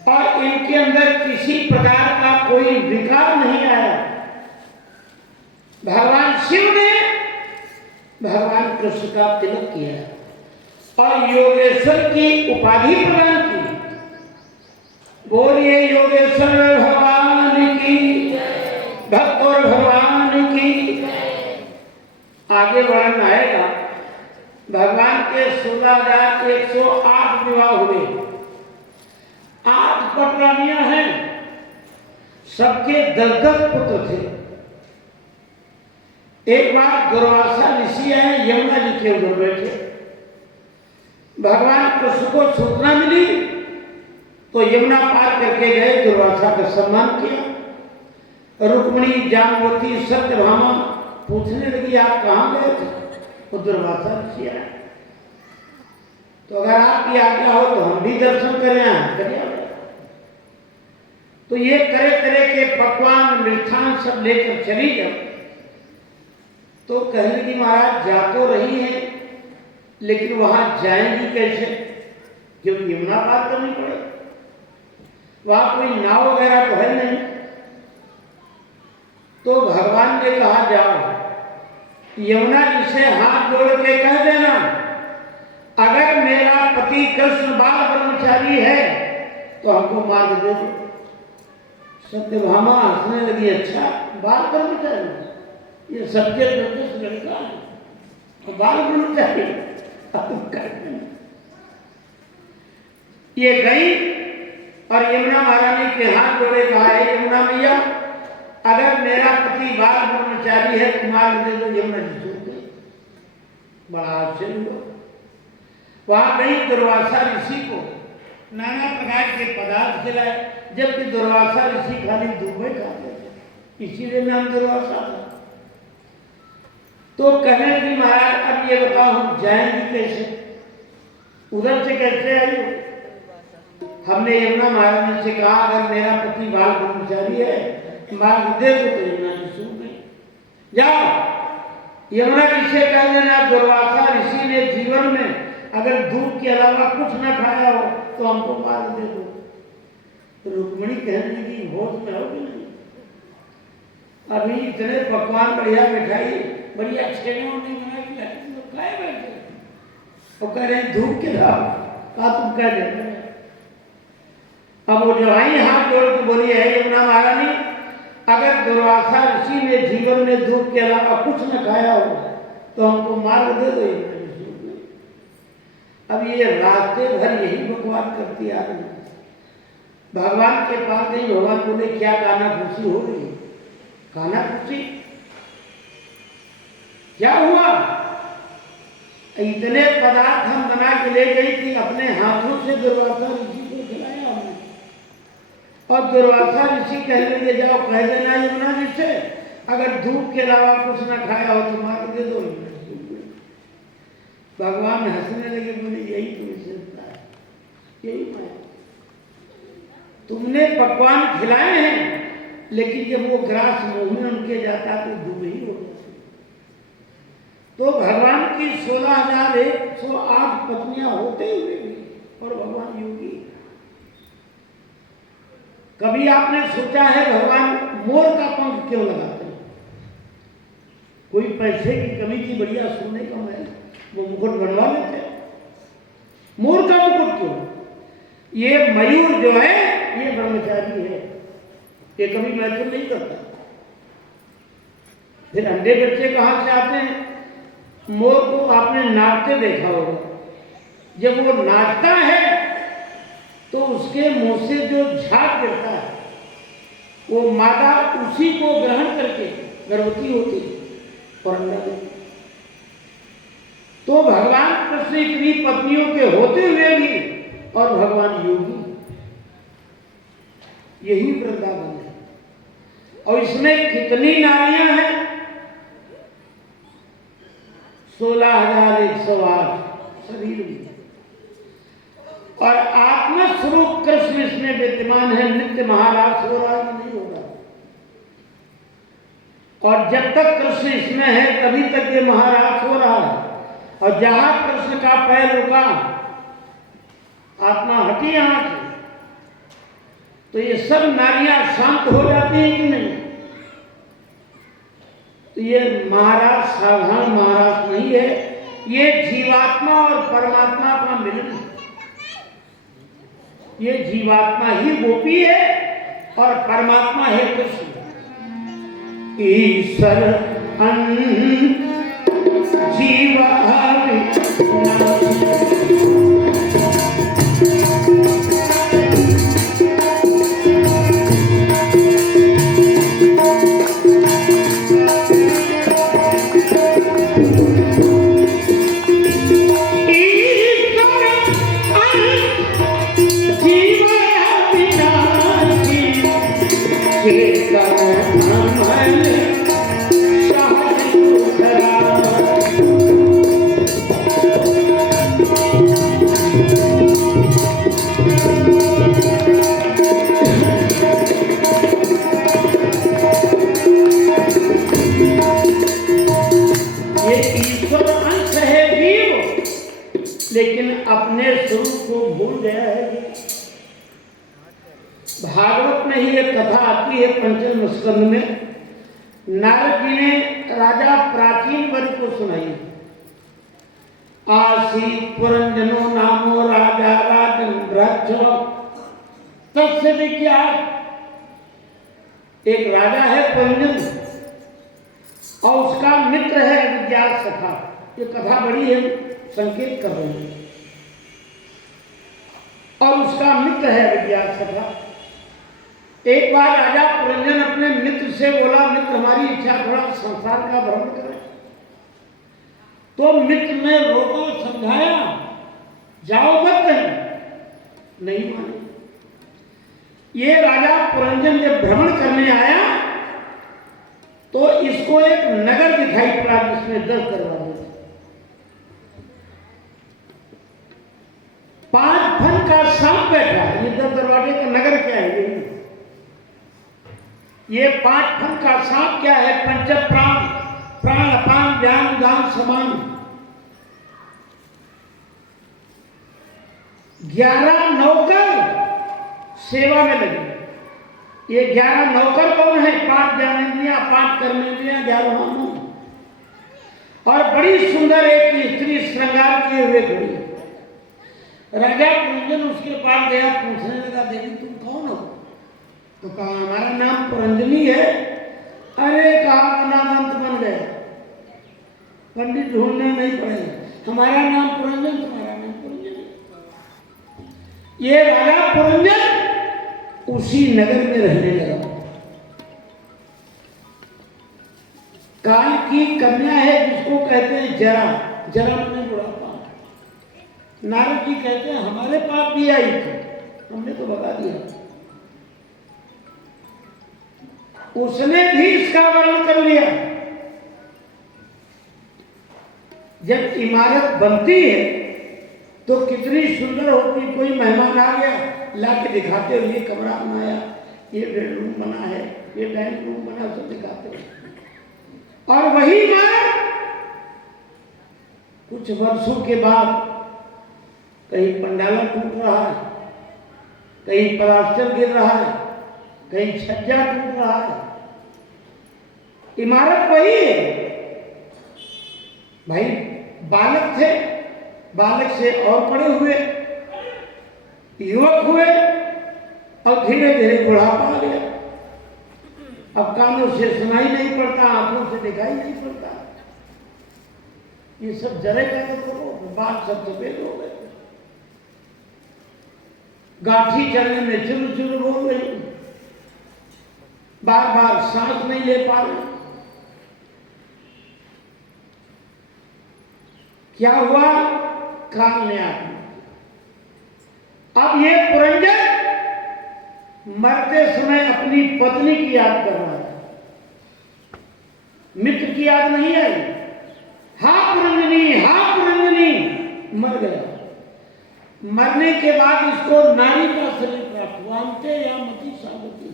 और इनके अंदर किसी प्रकार का कोई विकार नहीं आया। भगवान शिव ने भगवान कृष्ण का तिलक किया और योगेश्वर की उपाधि प्रदान की। बोलिए योगेश्वर भगवान की, भक्त और भगवान की। आगे वर्णन आएगा। भगवान के 16,108 विवाह हुए, 8 पटरानियां हैं, सबके 10-10 पुत्र थे। एक बार दुर्वासा ऋषि आए, यमुना जी के ऊपर बैठे। भगवान कृष्ण को सूचना मिली तो यमुना पार करके गए, दुर्वासा का सम्मान किया। रुक्मिणी, जामवती, सत्यभामा पूछने लगी आप कहाँ गए थे? वो दुर्वासा ऋषि आए, तो अगर आपकी आज्ञा हो तो हम भी दर्शन करें। करिए। तो ये तरह तरह के पकवान मिष्ठान सब लेकर चली जब, तो कहने लगी महाराज जा तो रही है, लेकिन वहां जाएंगी कैसे? क्योंकि यमुना पार करनी पड़े, वहां कोई नाव वगैरह तो है नहीं। तो भगवान ने कहा जाओ, यमुना जी से हाथ जोड़ के कह देना अगर मेरा पति कृष्ण बाल ब्रह्मचारी है तो हमको मार्ग दे दो। सत्यभामा हंसने लगी, अच्छा बाल ब्रह्मचारी, ये सबके निर्दोष लड़का है, तो बाल ब्रह्मचारी ये गई और यमुना महारानी के हाथ जोड़े कहा है यमुना मैया अगर मेरा पति बाल ब्रह्मचारी है तो मार्ग दे दो। यमुना जी सुन गई, बड़ा आश्चर्य हुआ। वहां गई, दुर्वासा ऋषि को नाना प्रकार के पदार्थ खिलाए, जबकि दुर्वासा ऋषि खाली दूध खाते थे, इसीलिए नाम दुर्वासा था। तो कहने लगी महाराज अब ये बताओ हम जाएंगे कैसे? उधर से कैसे आई हो? हमने यमुना महारानी से कहा अगर मेरा पति बाल ब्रह्मचारी है मार्ग दे दो, तो यमुना जी सुन गई। जाओ यमुना जी से कह देना दुर्वासा ऋषि ने जीवन में अगर दूध के अलावा कुछ न खाया हो तो हमको मार्ग दे दो। तो रुक्मिणी कहने लगी होश में हो कि नहीं? अभी इतने पकवान, बढ़िया मिठाई, बढ़िया छेड़ों ने बना के खाए बैठे, वो कह रहे धूप के अलावा का तुम कह देते। अब वो जो आई हाथ जोड़ के बोली है यमुना महारानी अगर दुर्वासा ऋषि ने जीवन में धूप के अलावा कुछ न खाया हो तो हमको मार्ग दे दो। अब ये रास्ते भर यही बकवास करती आ रही, भगवान के पास नहीं। भगवान बोले क्या काना खुशी हो रही है? काना खुशी क्या हुआ? इतने पदार्थ हम बना के ले गई थी, अपने हाथों से दुर्वासा ऋषि को खिलाया हमने, और दुर्वासा ऋषि कहने लगे जाओ कह देना यमुना जी से अगर धूप के अलावा कुछ ना खाया हो तो मार दे दो। भगवान हंसने लगे, बोले यही तो विशेषता है, यही मैं, तुमने पकवान खिलाए हैं लेकिन जब वो ग्रास मुंह में उनके जाता तो डूब ही हो जाती। तो भगवान की 16,108 पत्नियां होते हुए भी और भगवान योगी। कभी आपने सोचा है भगवान मोर का पंख क्यों लगाते हैं? कोई पैसे की कमी थी, बढ़िया सोने का महल, वो मुकुट बनवा लेते। मोर का मुकुट क्यों? ये मयूर जो है ये ब्रह्मचारी है, ये कभी मैथुन नहीं करता। फिर अंडे बच्चे कहां से आते हैं? मोर को आपने नाचते देखा होगा, जब वो नाचता है तो उसके मुंह से जो झाग गिरता है वो मादा उसी को ग्रहण करके गर्भवती होती है और अंडा देती। तो भगवान कृष्ण इतनी पत्नियों के होते हुए भी और भगवान योगी, यही वृंदावन है। और इसमें कितनी नारियां हैं? 16,108 शरीर में। और आत्मा स्वरूप कृष्ण इसमें विद्यमान है। नित्य महाराज हो रहा है नहीं हो रहा। और जब तक कृष्ण इसमें है तभी तक ये महाराज हो रहा है। और जहां कृष्ण का पैर रुका, आत्मा हटी यहां से, तो ये सब नारियां शांत हो जाती हैं कि नहीं? तो ये महाराज साधारण महाराज नहीं है, ये जीवात्मा और परमात्मा का मिलन है। ये जीवात्मा ही गोपी है और परमात्मा है कृष्ण। ईश्वर जीवा लेकिन अपने स्वरूप को भूल गया है। भागवत में ही एक कथा आती है पंचम स्कंद में। नारद जी ने राजा प्राचीन वर को सुनाई। आसीत पुरंजनो नामो राजा राजन ब्रह्म तत्से विख्यात। एक राजा है पुरंजन और उसका मित्र है विज्ञान सखा। ये कथा बड़ी है, संकेत कर रही है। और उसका मित्र है विज्ञान सखा। एक बार राजा पुरंजन अपने मित्र से बोला, मित्र हमारी इच्छा थोड़ा संसार का भ्रमण करें। तो मित्र ने रोको, समझाया, जाओ मत कहीं, नहीं माने। ये राजा पुरंजन जब भ्रमण करने आया तो इसको एक नगर दिखाई पड़ा जिसमें 10 दरवाजे थे। 5 फन का सांप बैठा। ये 10 दरवाजे का नगर क्या है? ये 5 फन का सांप क्या है? पंच प्राण, प्राण अपान ज्ञान दान समान। 11 नौकर सेवा में लगे। ये 11 नौकर कौन है? 5 ज्ञानेंद्रियां, 5 कर्मेंद्रियां, 11 मन। और बड़ी सुंदर एक स्त्री श्रृंगार किए हुए खड़ी। राजा पुरंजन उसके पास गया, पूछने लगा, देवी तुम कौन हो? तो कहा हमारा नाम पुरंजनी है। अरे कहा नामंत बन गया, पंडित ढूंढने नहीं पड़ेगा, हमारा नाम पुरंजन, तुम्हारा नाम पुरंजन। ये राजा पुरंजन उसी नगर में रहने लगा। काल की कन्या है जिसको कहते हैं जरा। जरा में बुढ़ापा। नारद जी कहते हैं हमारे पास भी आई थी, हमने तो भगा दिया। उसने भी इसका वर्णन कर लिया। जब इमारत बनती है तो कितनी सुंदर होती। कोई मेहमान आ गया, लाके दिखाते हो ये कमरा बनाया, ये बेडरूम बना है, ये डाइनिंग रूम बना, सब दिखाते हो। और वही इमारत कुछ वर्षों के बाद कहीं पंडाला टूट रहा है, कहीं प्लास्टर गिर रहा है, कहीं छज्जा टूट रहा है। इमारत वही है। भाई बालक थे, बालक से और बड़े हुए, युवक हुए और धीरे धीरे बुढ़ापा आ गया। अब कानों से सुनाई नहीं पड़ता, आंखों से दिखाई नहीं पड़ता। ये सब जरे का तो बात सब सफेद हो गए। गांठी चलने में चुर चुर बोल रही, बार बार सांस नहीं ले पा रही। क्या हुआ? काल ने आत्मा। अब ये पुरंजन मरते समय अपनी पत्नी की याद कर रहा है, मित्र की याद नहीं आई। हा पुरंजनी, हा पुरंजनी, मर गया। मरने के बाद इसको नारी का शरीर प्राप्त हुआ, अंते या मति साधती।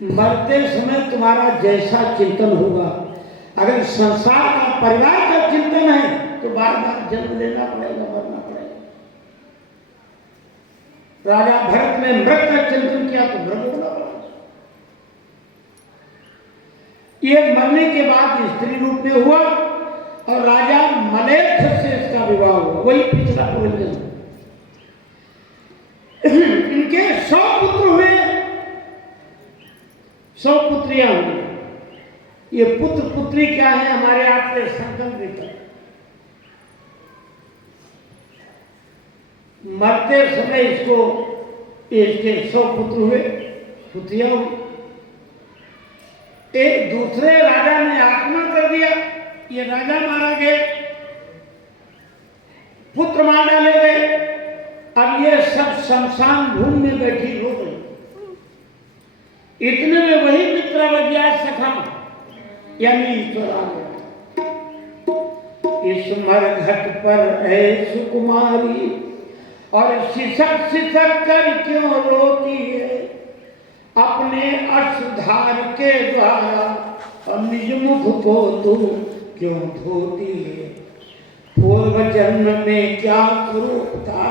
मरते समय तुम्हारा जैसा चिंतन होगा, अगर संसार का परिवार का चिंतन है तो बार बार जन्म लेना पड़ेगा, मरना पड़ेगा। राजा भरत ने मृग का चिंतन किया तो मृग होना पड़ा। ये मरने के बाद स्त्री रूप में हुआ और राजा मलेच्छ से इसका विवाह हुआ, वही पिछला पुरंजन। इनके 100 पुत्र हुए, 100 पुत्रियां हुई। ये पुत्र पुत्री क्या है हमारे आपके संकल्प देकर। मरते समय इसके 100 पुत्र हुए, पुत्रियां हुई। एक दूसरे राजा ने आक्रमण कर दिया, ये राजा मारा गया, पुत्र मार डाले गए। अब ये सब शमशान भूमि में बैठी रो गई। इतने में वही मित्रावज्ञा सखा यानी ईश्वर आ गया। इस मरघट पर है सुकुमारी और सिसक सिसक कर क्यों रोती है, अपने अश्रुधार के द्वारा और निज मुख को तू क्यों धोती है। पूर्व जन्म में क्या स्वरूप था,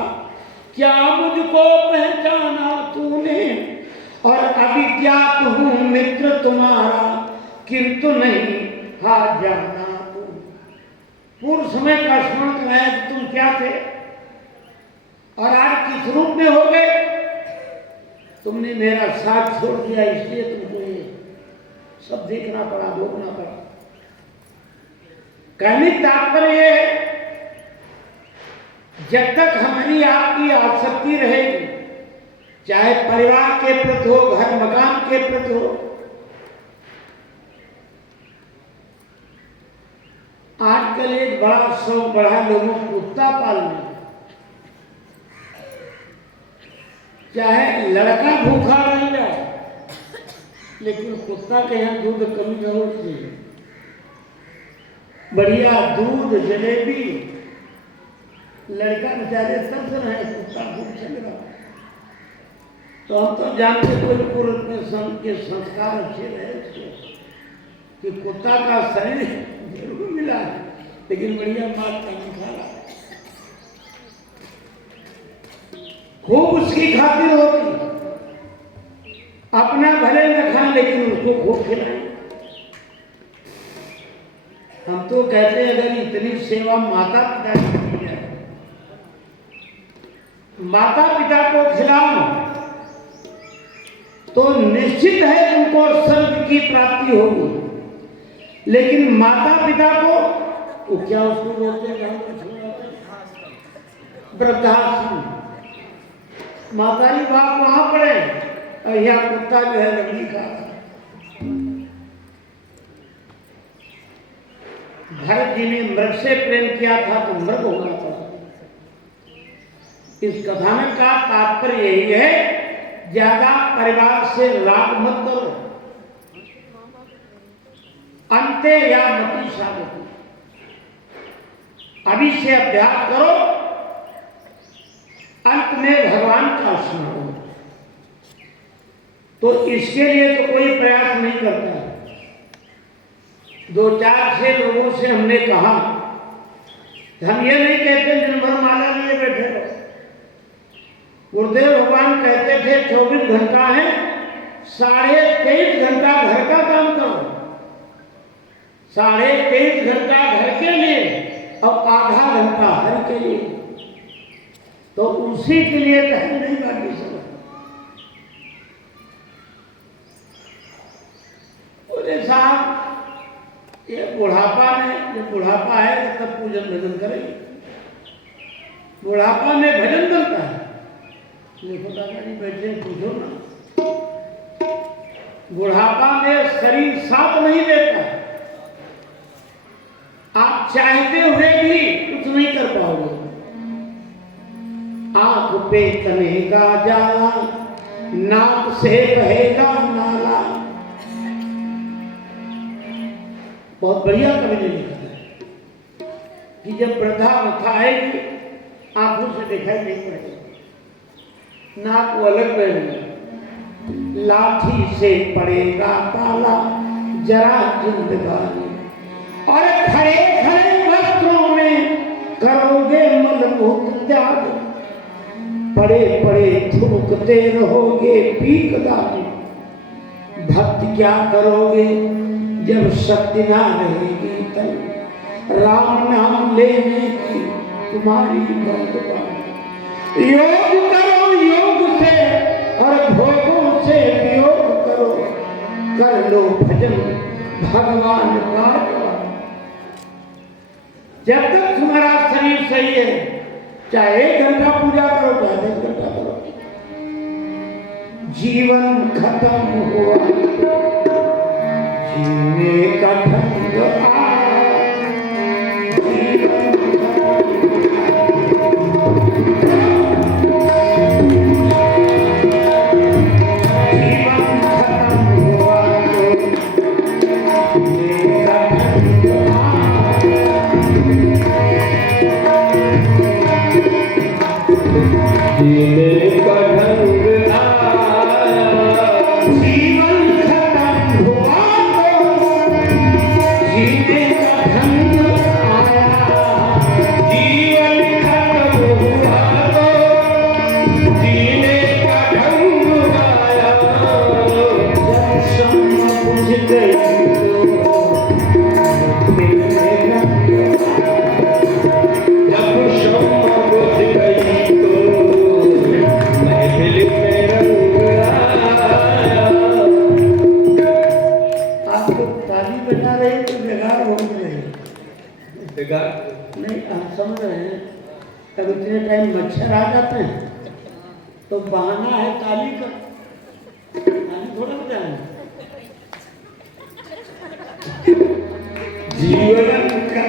क्या मुझको पहचाना तूने, और अभिज्ञात हूँ मित्र तुम्हारा, किंतु नहीं हा जाना तू। पूर्व समय का स्मरण कराया कि तुम क्या थे और आज किस रूप में हो गए। तुमने मेरा साथ छोड़ दिया, इसलिए तुमको ये सब देखना पड़ा, भोगना पड़ा। कहने तात्पर्य ये है, जब तक हमारी आपकी आसक्ति रहेगी, चाहे परिवार के प्रति हो, घर मकान के प्रति हो, आजकल एक बड़ा शौक बढ़ा लोगों को कुत्ता पालने। चाहे लड़का भूखा रह जाए, लेकिन कुत्ता के यहाँ दूध कमी न होती है। बढ़िया दूध, जलेबी, लड़का बेचारे सब से रहे, कुत्ता भूख चल रहा। तो हम तो जानते कोई पूर्व में संत के संस्कार अच्छे रहे कि कुत्ता का शरीर जरूर मिला है, लेकिन बढ़िया माल का नहीं खा रहा है। खूब उसकी खातिर होती, अपना भले न खाएं लेकिन उसको खूब खिलाएं। हम तो कहते हैं अगर इतनी सेवा माता पिता की जाए, माता पिता को खिलाओ तो निश्चित है उनको स्वर्ग की प्राप्ति होगी। लेकिन माता पिता को तो क्या उसको बोलते हैं वृद्धाश्रम, मातारी बाप वहां पड़े और यहाँ कुत्ता जो है लकड़ी का। भरत जी ने मृग से प्रेम किया था तो मृग होना था। इस कथानक का तात्पर्य यही है, ज्यादा परिवार से राग मत करो, अंते या मति साधती। अभी से अभ्यास करो, अंत में भगवान का स्मरण। तो इसके लिए तो कोई प्रयास नहीं करता है। 2-4-6 लोगों से हमने कहा, हम ये नहीं कहते दिन भर माला लिए बैठे रहो। गुरुदेव भगवान कहते थे 24 घंटा है, 23.5 घंटा घर का काम करो, 23.5 घंटा घर के लिए और आधा घंटा हर के लिए। तो उसी के लिए टाइम नहीं बाकी सब। बोले साहब ये बुढ़ापा में, जब बुढ़ापा है तब पूजन भजन करेंगे। बुढ़ापा में भजन बनता है। देखो दादाजी बैठे पूछो ना, बुढ़ापा में शरीर साथ नहीं देता, आप चाहते हुए भी कुछ नहीं कर पाओगे। आंख पे तनेगा जाला, नाक से बहेगा नाला। बहुत बढ़िया कवि ने लिखा है कि जब वृद्धावस्था आएगी आंखों से दिखाई नहीं पड़ेगा, नाक वो अलग बहेगा, लाठी से पड़ेगा ताला जरा जिंदगानी, और खड़े खड़े वस्त्रों में करोगे मलमूत्र त्याग, पड़े पड़े थूकते रहोगे पीक दानी। भक्ति क्या करोगे जब शक्ति ना रहेगी तन, राम नाम लेने की तुम्हारी बहुत बात। योग करो योग से और भोगों से वियोग करो, कर लो भजन भगवान का। जब तक तुम्हारा शरीर सही है, चाहे 1 घंटा पूजा करो, चाहे 10 घंटा करो, जीवन खत्म हुआ जीने का ढंग आया, जीवन नहीं, आप समझ रहे हैं। तब इतने टाइम मच्छर आ जाते हैं तो बहाना है ताली का, ताली थोड़ा बजाएंगे। जीवन का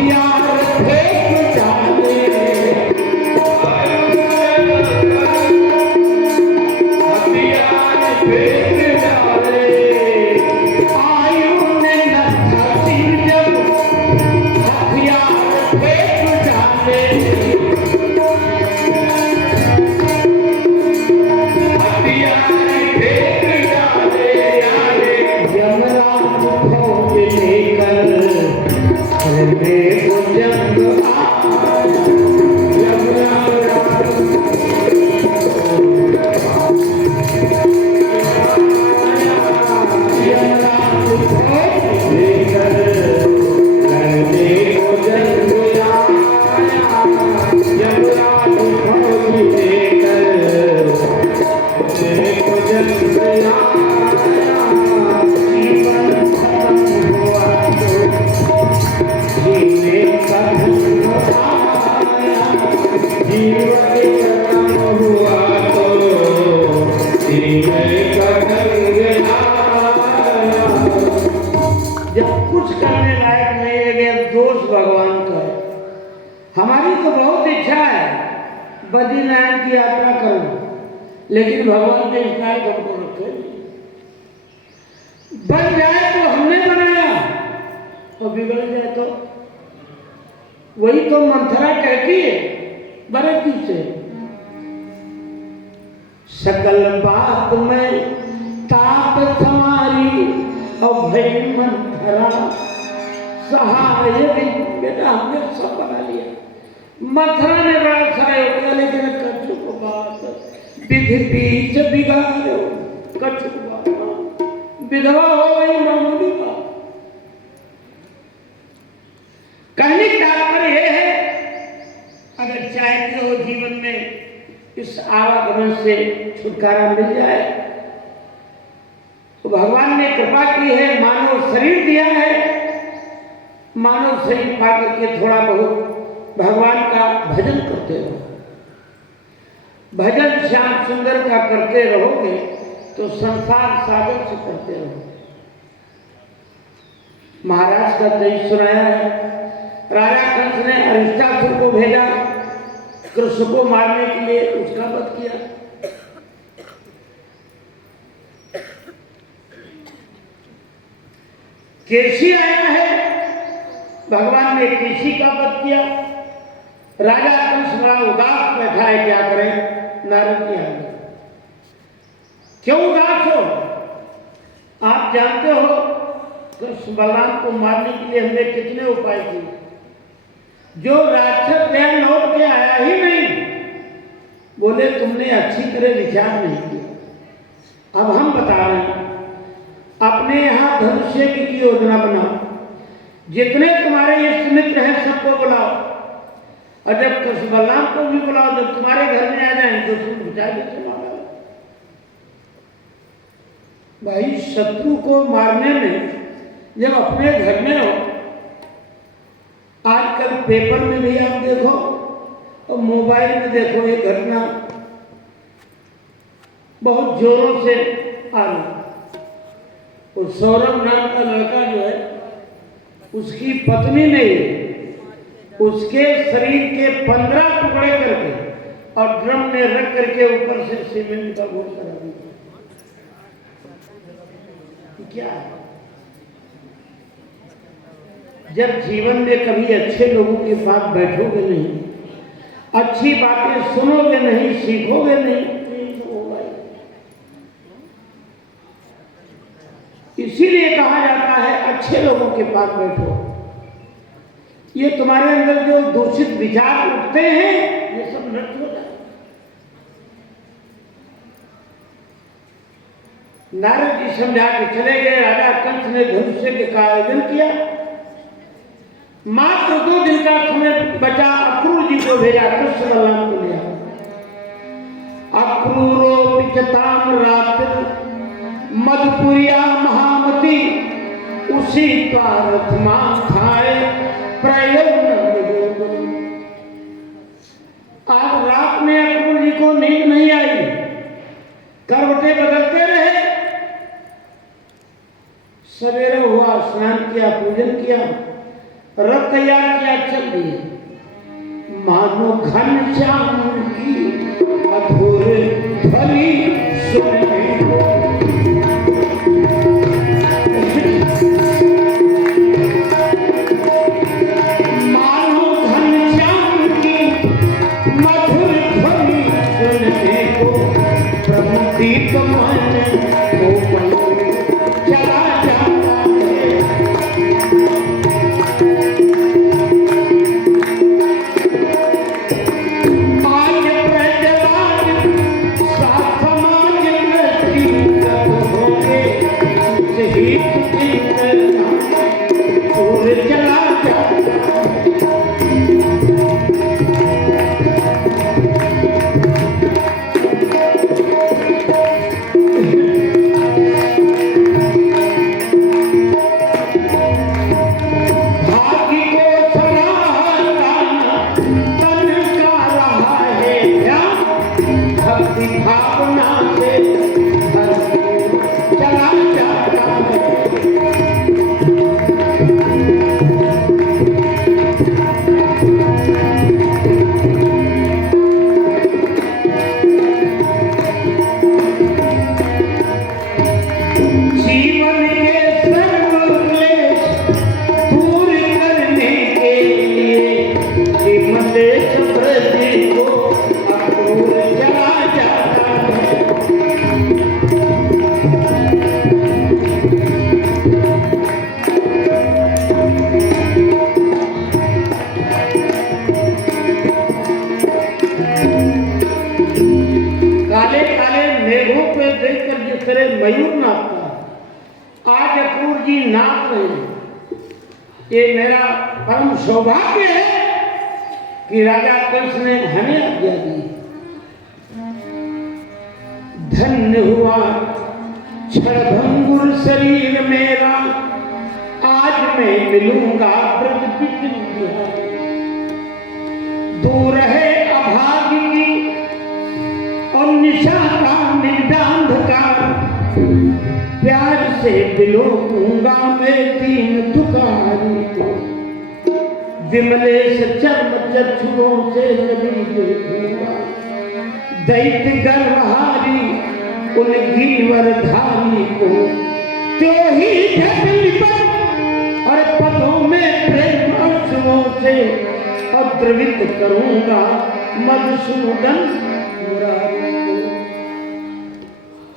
हथियार फेंक डाले, हथियार फेंक डाले, आयु ने लखा सिंह जब हथियार फेंक डाले, हथियार फेंक डाले, यमराज फौज लेकर को जंग हमारी तो बहुत इच्छा है बद्रीनाथ की यात्रा करूं, लेकिन भगवान ने इतना ही हमको रखे। बन जाए तो हमने बनाया और बिगड़ जाए तो वही तो मंथरा कहती है बरती से, सकल बात में ताप समारी और भई मंथरा सहाय। बेटा हमने सब बना लिया, मथुरा ने बड़ा सहयोग किया, लेकिन कछुक बात विधि बीच बिगाड़ो, कछुक बात विधवा हो गई मामूली बात। कहने का तात्पर्य यह है, अगर चाहते हो जीवन में इस आवागमन से छुटकारा मिल जाए तो भगवान ने कृपा की है, मानव शरीर दिया है, मानव शरीर पाकर के थोड़ा बहुत भगवान का भजन करते रहो। भजन श्याम सुंदर का करते रहोगे तो संसार सागर से करते रहो। महाराज का तेज सुनाया है, राजा कंस ने अरिष्टासुर को भेजा कृष्ण को मारने के लिए, उसका वध किया। केसी आया है, भगवान ने केसी का वध किया। राजा कंस बड़ा उदास बैठा है, क्या करें? नारद जी आ गए। क्यों उदास हो? आप जानते हो कृष्ण बलराम को मारने के लिए हमने कितने उपाय किए, जो राक्षस गया लौट के आया ही नहीं। बोले तुमने अच्छी तरह विचार नहीं किया। अब हम बता रहे हैं, अपने यहाँ धनुष्य की योजना बनाओ, जितने तुम्हारे इष्ट मित्र हैं सबको बुलाओ, और जब कृष्ण बलराम को भी बुलाओ, जब तुम्हारे घर में आ जाए तो तुम बचा के चला। भाई शत्रु को मारने में जब अपने घर में हो, आजकल पेपर में भी आप देखो और मोबाइल में देखो, ये घटना बहुत जोरों से आ रही। और सौरभ नाम का लड़का जो है, उसकी पत्नी ने उसके शरीर के 15 टुकड़े करके और ड्रम में रख करके ऊपर से सीमेंट का घोल करा दिया। क्या है? जब जीवन में कभी अच्छे लोगों के पास बैठोगे नहीं, अच्छी बातें सुनोगे नहीं, सीखोगे नहीं, तो होगा। इसीलिए कहा जाता है अच्छे लोगों के पास बैठो। ये तुम्हारे अंदर जो दूषित विचार उठते हैं, ये सब नष्ट हो जाए। नारद जी समझा के चले गए। राजा कंस ने धनुष्य का आयोजन किया। मात्र 2 दिन का समय बचा। अक्रूर जी को भेजा, कृष्ण बलराम को लिया। अक्रूरो पिचताम रात्र मधुपुरिया महामती, उसी द्वारथ मान खाए प्रयोग। आज रात में अक्रूर जी को नींद नहीं आई, करवटें बदलते रहे। सवेरे हुआ, स्नान किया, पूजन किया, रथ तैयार किया, चल दिए। मानो घनश्याम की मधुर ध्वनि सुनने को, मानो घनश्याम की मधुर ध्वनि सुनने को, प्रभु दीप मन को चला जाता है। आज प्रजवान साथ समाज नृत्य होंगे, सही दूर चला जाता भावना से चला जाता है। जीवन के सर्व क्लेश दूर करने के लिए विमलेश ब्रज को अक्रूर चला जाता है। काले काले मेघों पे देखकर जिस तरह मयूर नाचता है, आज अक्रूर जी नाच रहे हैं। ये मेरा परम सौभाग्य है कि राजा कृष्ण ने हमें आज्ञा दी। धन्य हुआ क्षणभंगुर शरीर मेरा, आज मैं मिलूंगा ब्रज बिपिन बिहारी। दूर है अभागी की और निशा का निंदांधकार, प्यार से बिलोकूंगा मैं दीन दुखारी को। विमलेश चर्म चक्षुओं से नहीं देखूंगा, दैत्य गर्वहारी उन गीवरधारी को। त्यो ही झटलिपट और पदों में प्रेम अश्रुओं से अद्रवित करूंगा मधुसूदन मुरारी को।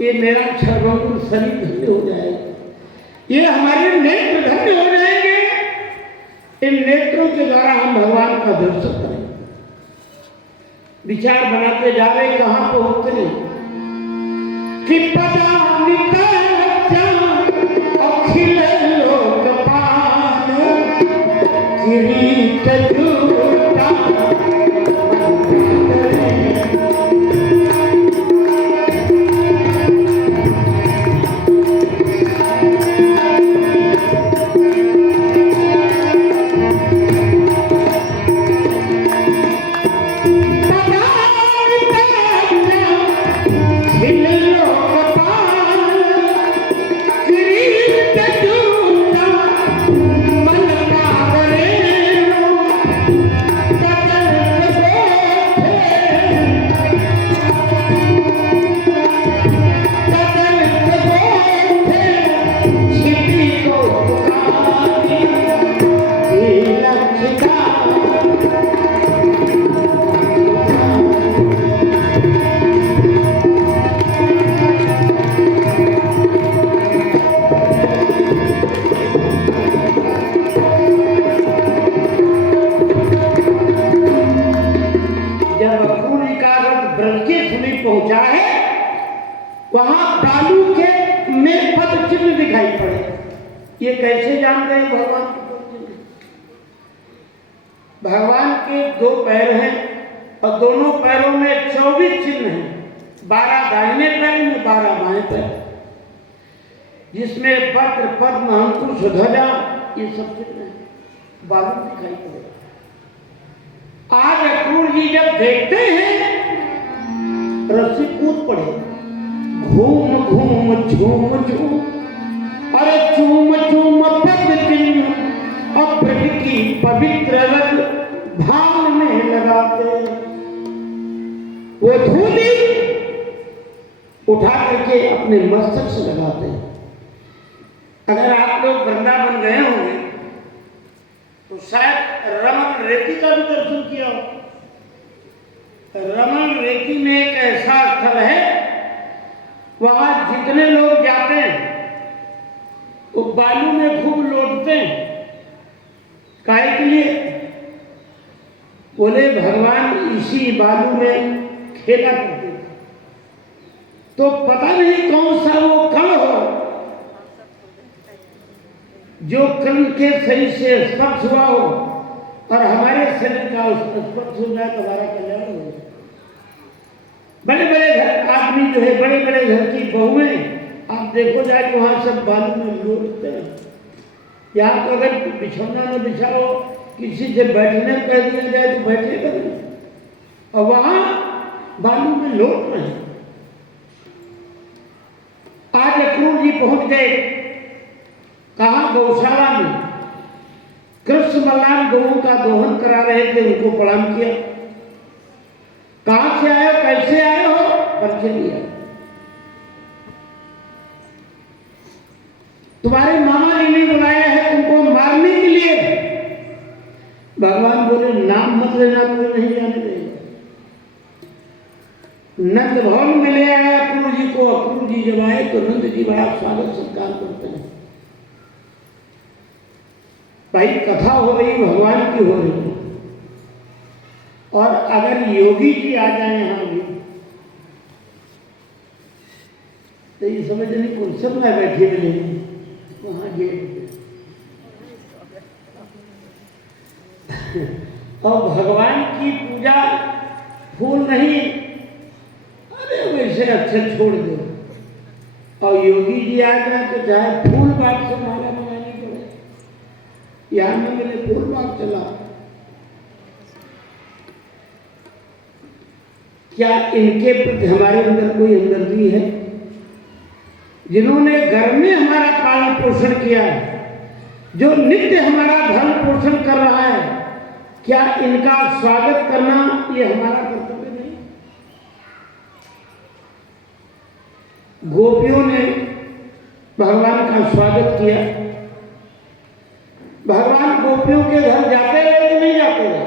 ये मेरा क्षणभंगुर शरीर धन्य हो जाएगा, ये हमारे नेत्र धन्य हो जाएंगे। इन नेत्रों के द्वारा हम भगवान का दर्शन करें। विचार बनाते जा रहे, कहां पहुंचते कि पदानित अखिल लोकपाल किरीट जूटा पहुंचा है, वहां बालू के में पद चिन्ह दिखाई पड़े। ये कैसे जान गए भगवान के? भगवान के 2 पैर हैं और दोनों पैरों में 24 चिन्ह हैं। 12 दाहिने पैर में, 12 बाएं पैर, जिसमें वक्र पद्म अंकुश ध्वजा ये सब चिन्ह हैं। बालू दिखाई पड़े। आज अक्रूर जी जब देखते हैं रस्सी कूद पड़े, घूम घूम झूम झूम, अरे चूम चूम पद चिन्ह अब्रज की पवित्र रंग भाव में लगाते, वो धूली उठा करके अपने मस्तक से लगाते हैं। अगर आप लोग वृंदावन गए होंगे तो शायद रमन रेती का भी दर्शन किया हो। रमन रेती में एक ऐसा स्थल है, वहां जितने लोग जाते हैं वो बालू में खूब लौटते हैं। काहे के लिए? बोले भगवान इसी बालू में खेला करते थे। तो पता नहीं कौन सा वो कण हो जो कण के शरीर से स्पर्श हुआ हो और हमारे शरीर का स्पर्श हो जाए तो हमारा कल्याण हो जाए। बड़े बड़े घर आदमी जो है, बड़े बड़े घर की बहुएं, आप देखो जाए कि वहां सब बालू में लौटते हैं। यहाँ तो अगर बिछौना न बिछाओ, किसी से बैठने कह दिया जाए तो बैठेगा नहीं, और वहां बालू में लौट रहे हैं। आज अक्रूर जी पहुंच गए कहा? गौशाला में। कृष्ण बलराम गौओं का दोहन करा रहे थे, उनको प्रणाम किया। कहां से आए हो, कैसे आए हो? परिचय दिया। तुम्हारे मामा जी ने बुलाया है तुमको मारने के लिए। भगवान बोले नाम मत लेना, मुझे नहीं जाने देगा। नंद भवन में ले आया अक्रूर जी को। अक्रूर जी जब आए तो नंद जी बड़ा स्वागत सत्कार करते हैं। भाई कथा हो रही भगवान की हो रही, और अगर योगी जी आ जाए यहां भी तो ये समझ नहीं कौन सब में बैठे मिले वहां गेट और भगवान की पूजा फूल नहीं, अरे वैसे अच्छे छोड़ दो। और योगी जी आ जाए तो चाहे फूल बाग से माला मंगानी पड़े, यहां में मैंने फूल बाग चला। क्या इनके प्रति हमारे अंदर कोई हमदर्दी है? जिन्होंने घर में हमारा पालन पोषण किया है, जो नित्य हमारा भरण पोषण कर रहा है, क्या इनका स्वागत करना ये हमारा कर्तव्य नहीं? गोपियों ने भगवान का स्वागत किया। भगवान गोपियों के घर जाते रहे कि नहीं जाते रहे?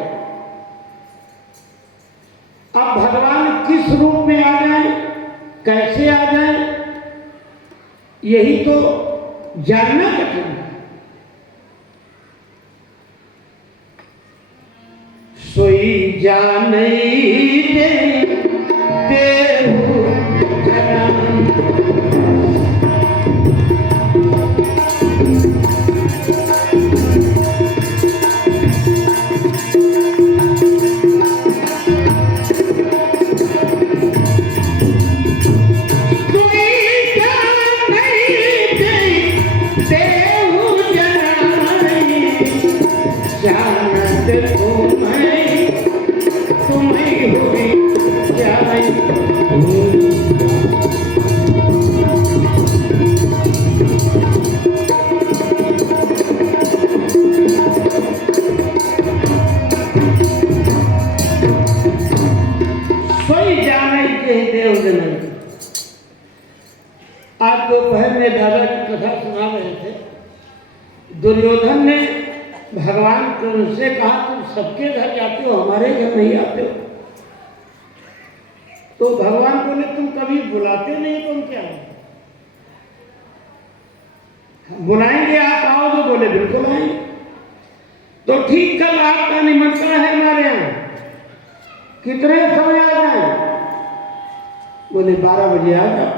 अब भगवान किस रूप में आ जाए, कैसे आ जाए, यही तो जानना कठिन है। सोई जानई देहु जन्म, आज दोपहर में दादा की कथा सुना रहे थे। दुर्योधन ने भगवान कृष्ण से कहा तुम सबके घर जाते हो, हमारे घर नहीं आते हो। तो भगवान बोले तुम कभी बुलाते नहीं, तुम क्या बुलाएंगे? आप आओ तो बोले बिल्कुल आएंगे। तो ठीक कल आपका निमंत्रण है हमारे यहाँ, कितने समय आ जाए? बोले 12 बजे आ जाओ।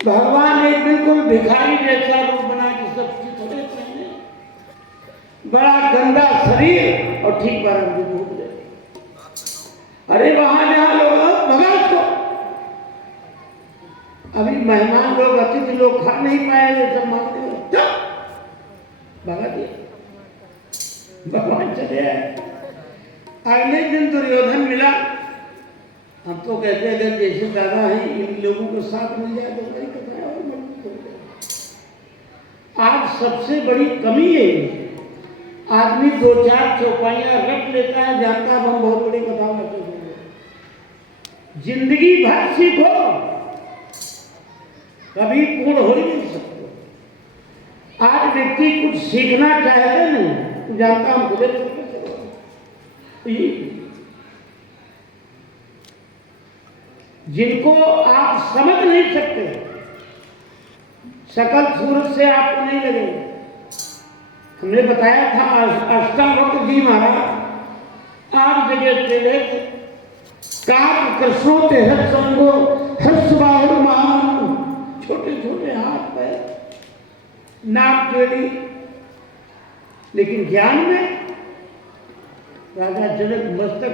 भगवान एक बिल्कुल भिखारी जैसा रूप बना के सबकी थोड़े पहने, बड़ा गंदा शरीर और ठीक 12 बजे भूख ले। अरे वहां जहां लोग भगा तो अभी मेहमान लोग, अतिथि लोग खा नहीं पाए, सब मांगते भगा दिया। भगवान चले आए। अगले दिन दुर्योधन मिला। हम तो कहते हैं अगर जैसे दादा है इन लोगों के साथ मिल जाए तो बड़ी कथा है और मजबूत हो जाए। आज सबसे बड़ी कमी है। आदमी 2-4 चौपाइयां रट लेता है, जानता है हम बहुत बड़ी कथा करते हैं। जिंदगी भर सीखो, कभी पूर्ण हो ही नहीं सकते। आज व्यक्ति कुछ सीखना चाहते नहीं, तो जानता हम खुदे जिनको आप समझ नहीं सकते, सकल सूरत से आपको नहीं लगेगा। हमने बताया था अष्टावक्र जी महाराज 8 जगह चले काक कृष्णों के हर संगो हर्ष बाहुर महान, छोटे छोटे हाथ पैर नाक चोरी, लेकिन ज्ञान में राजा जनक मस्तक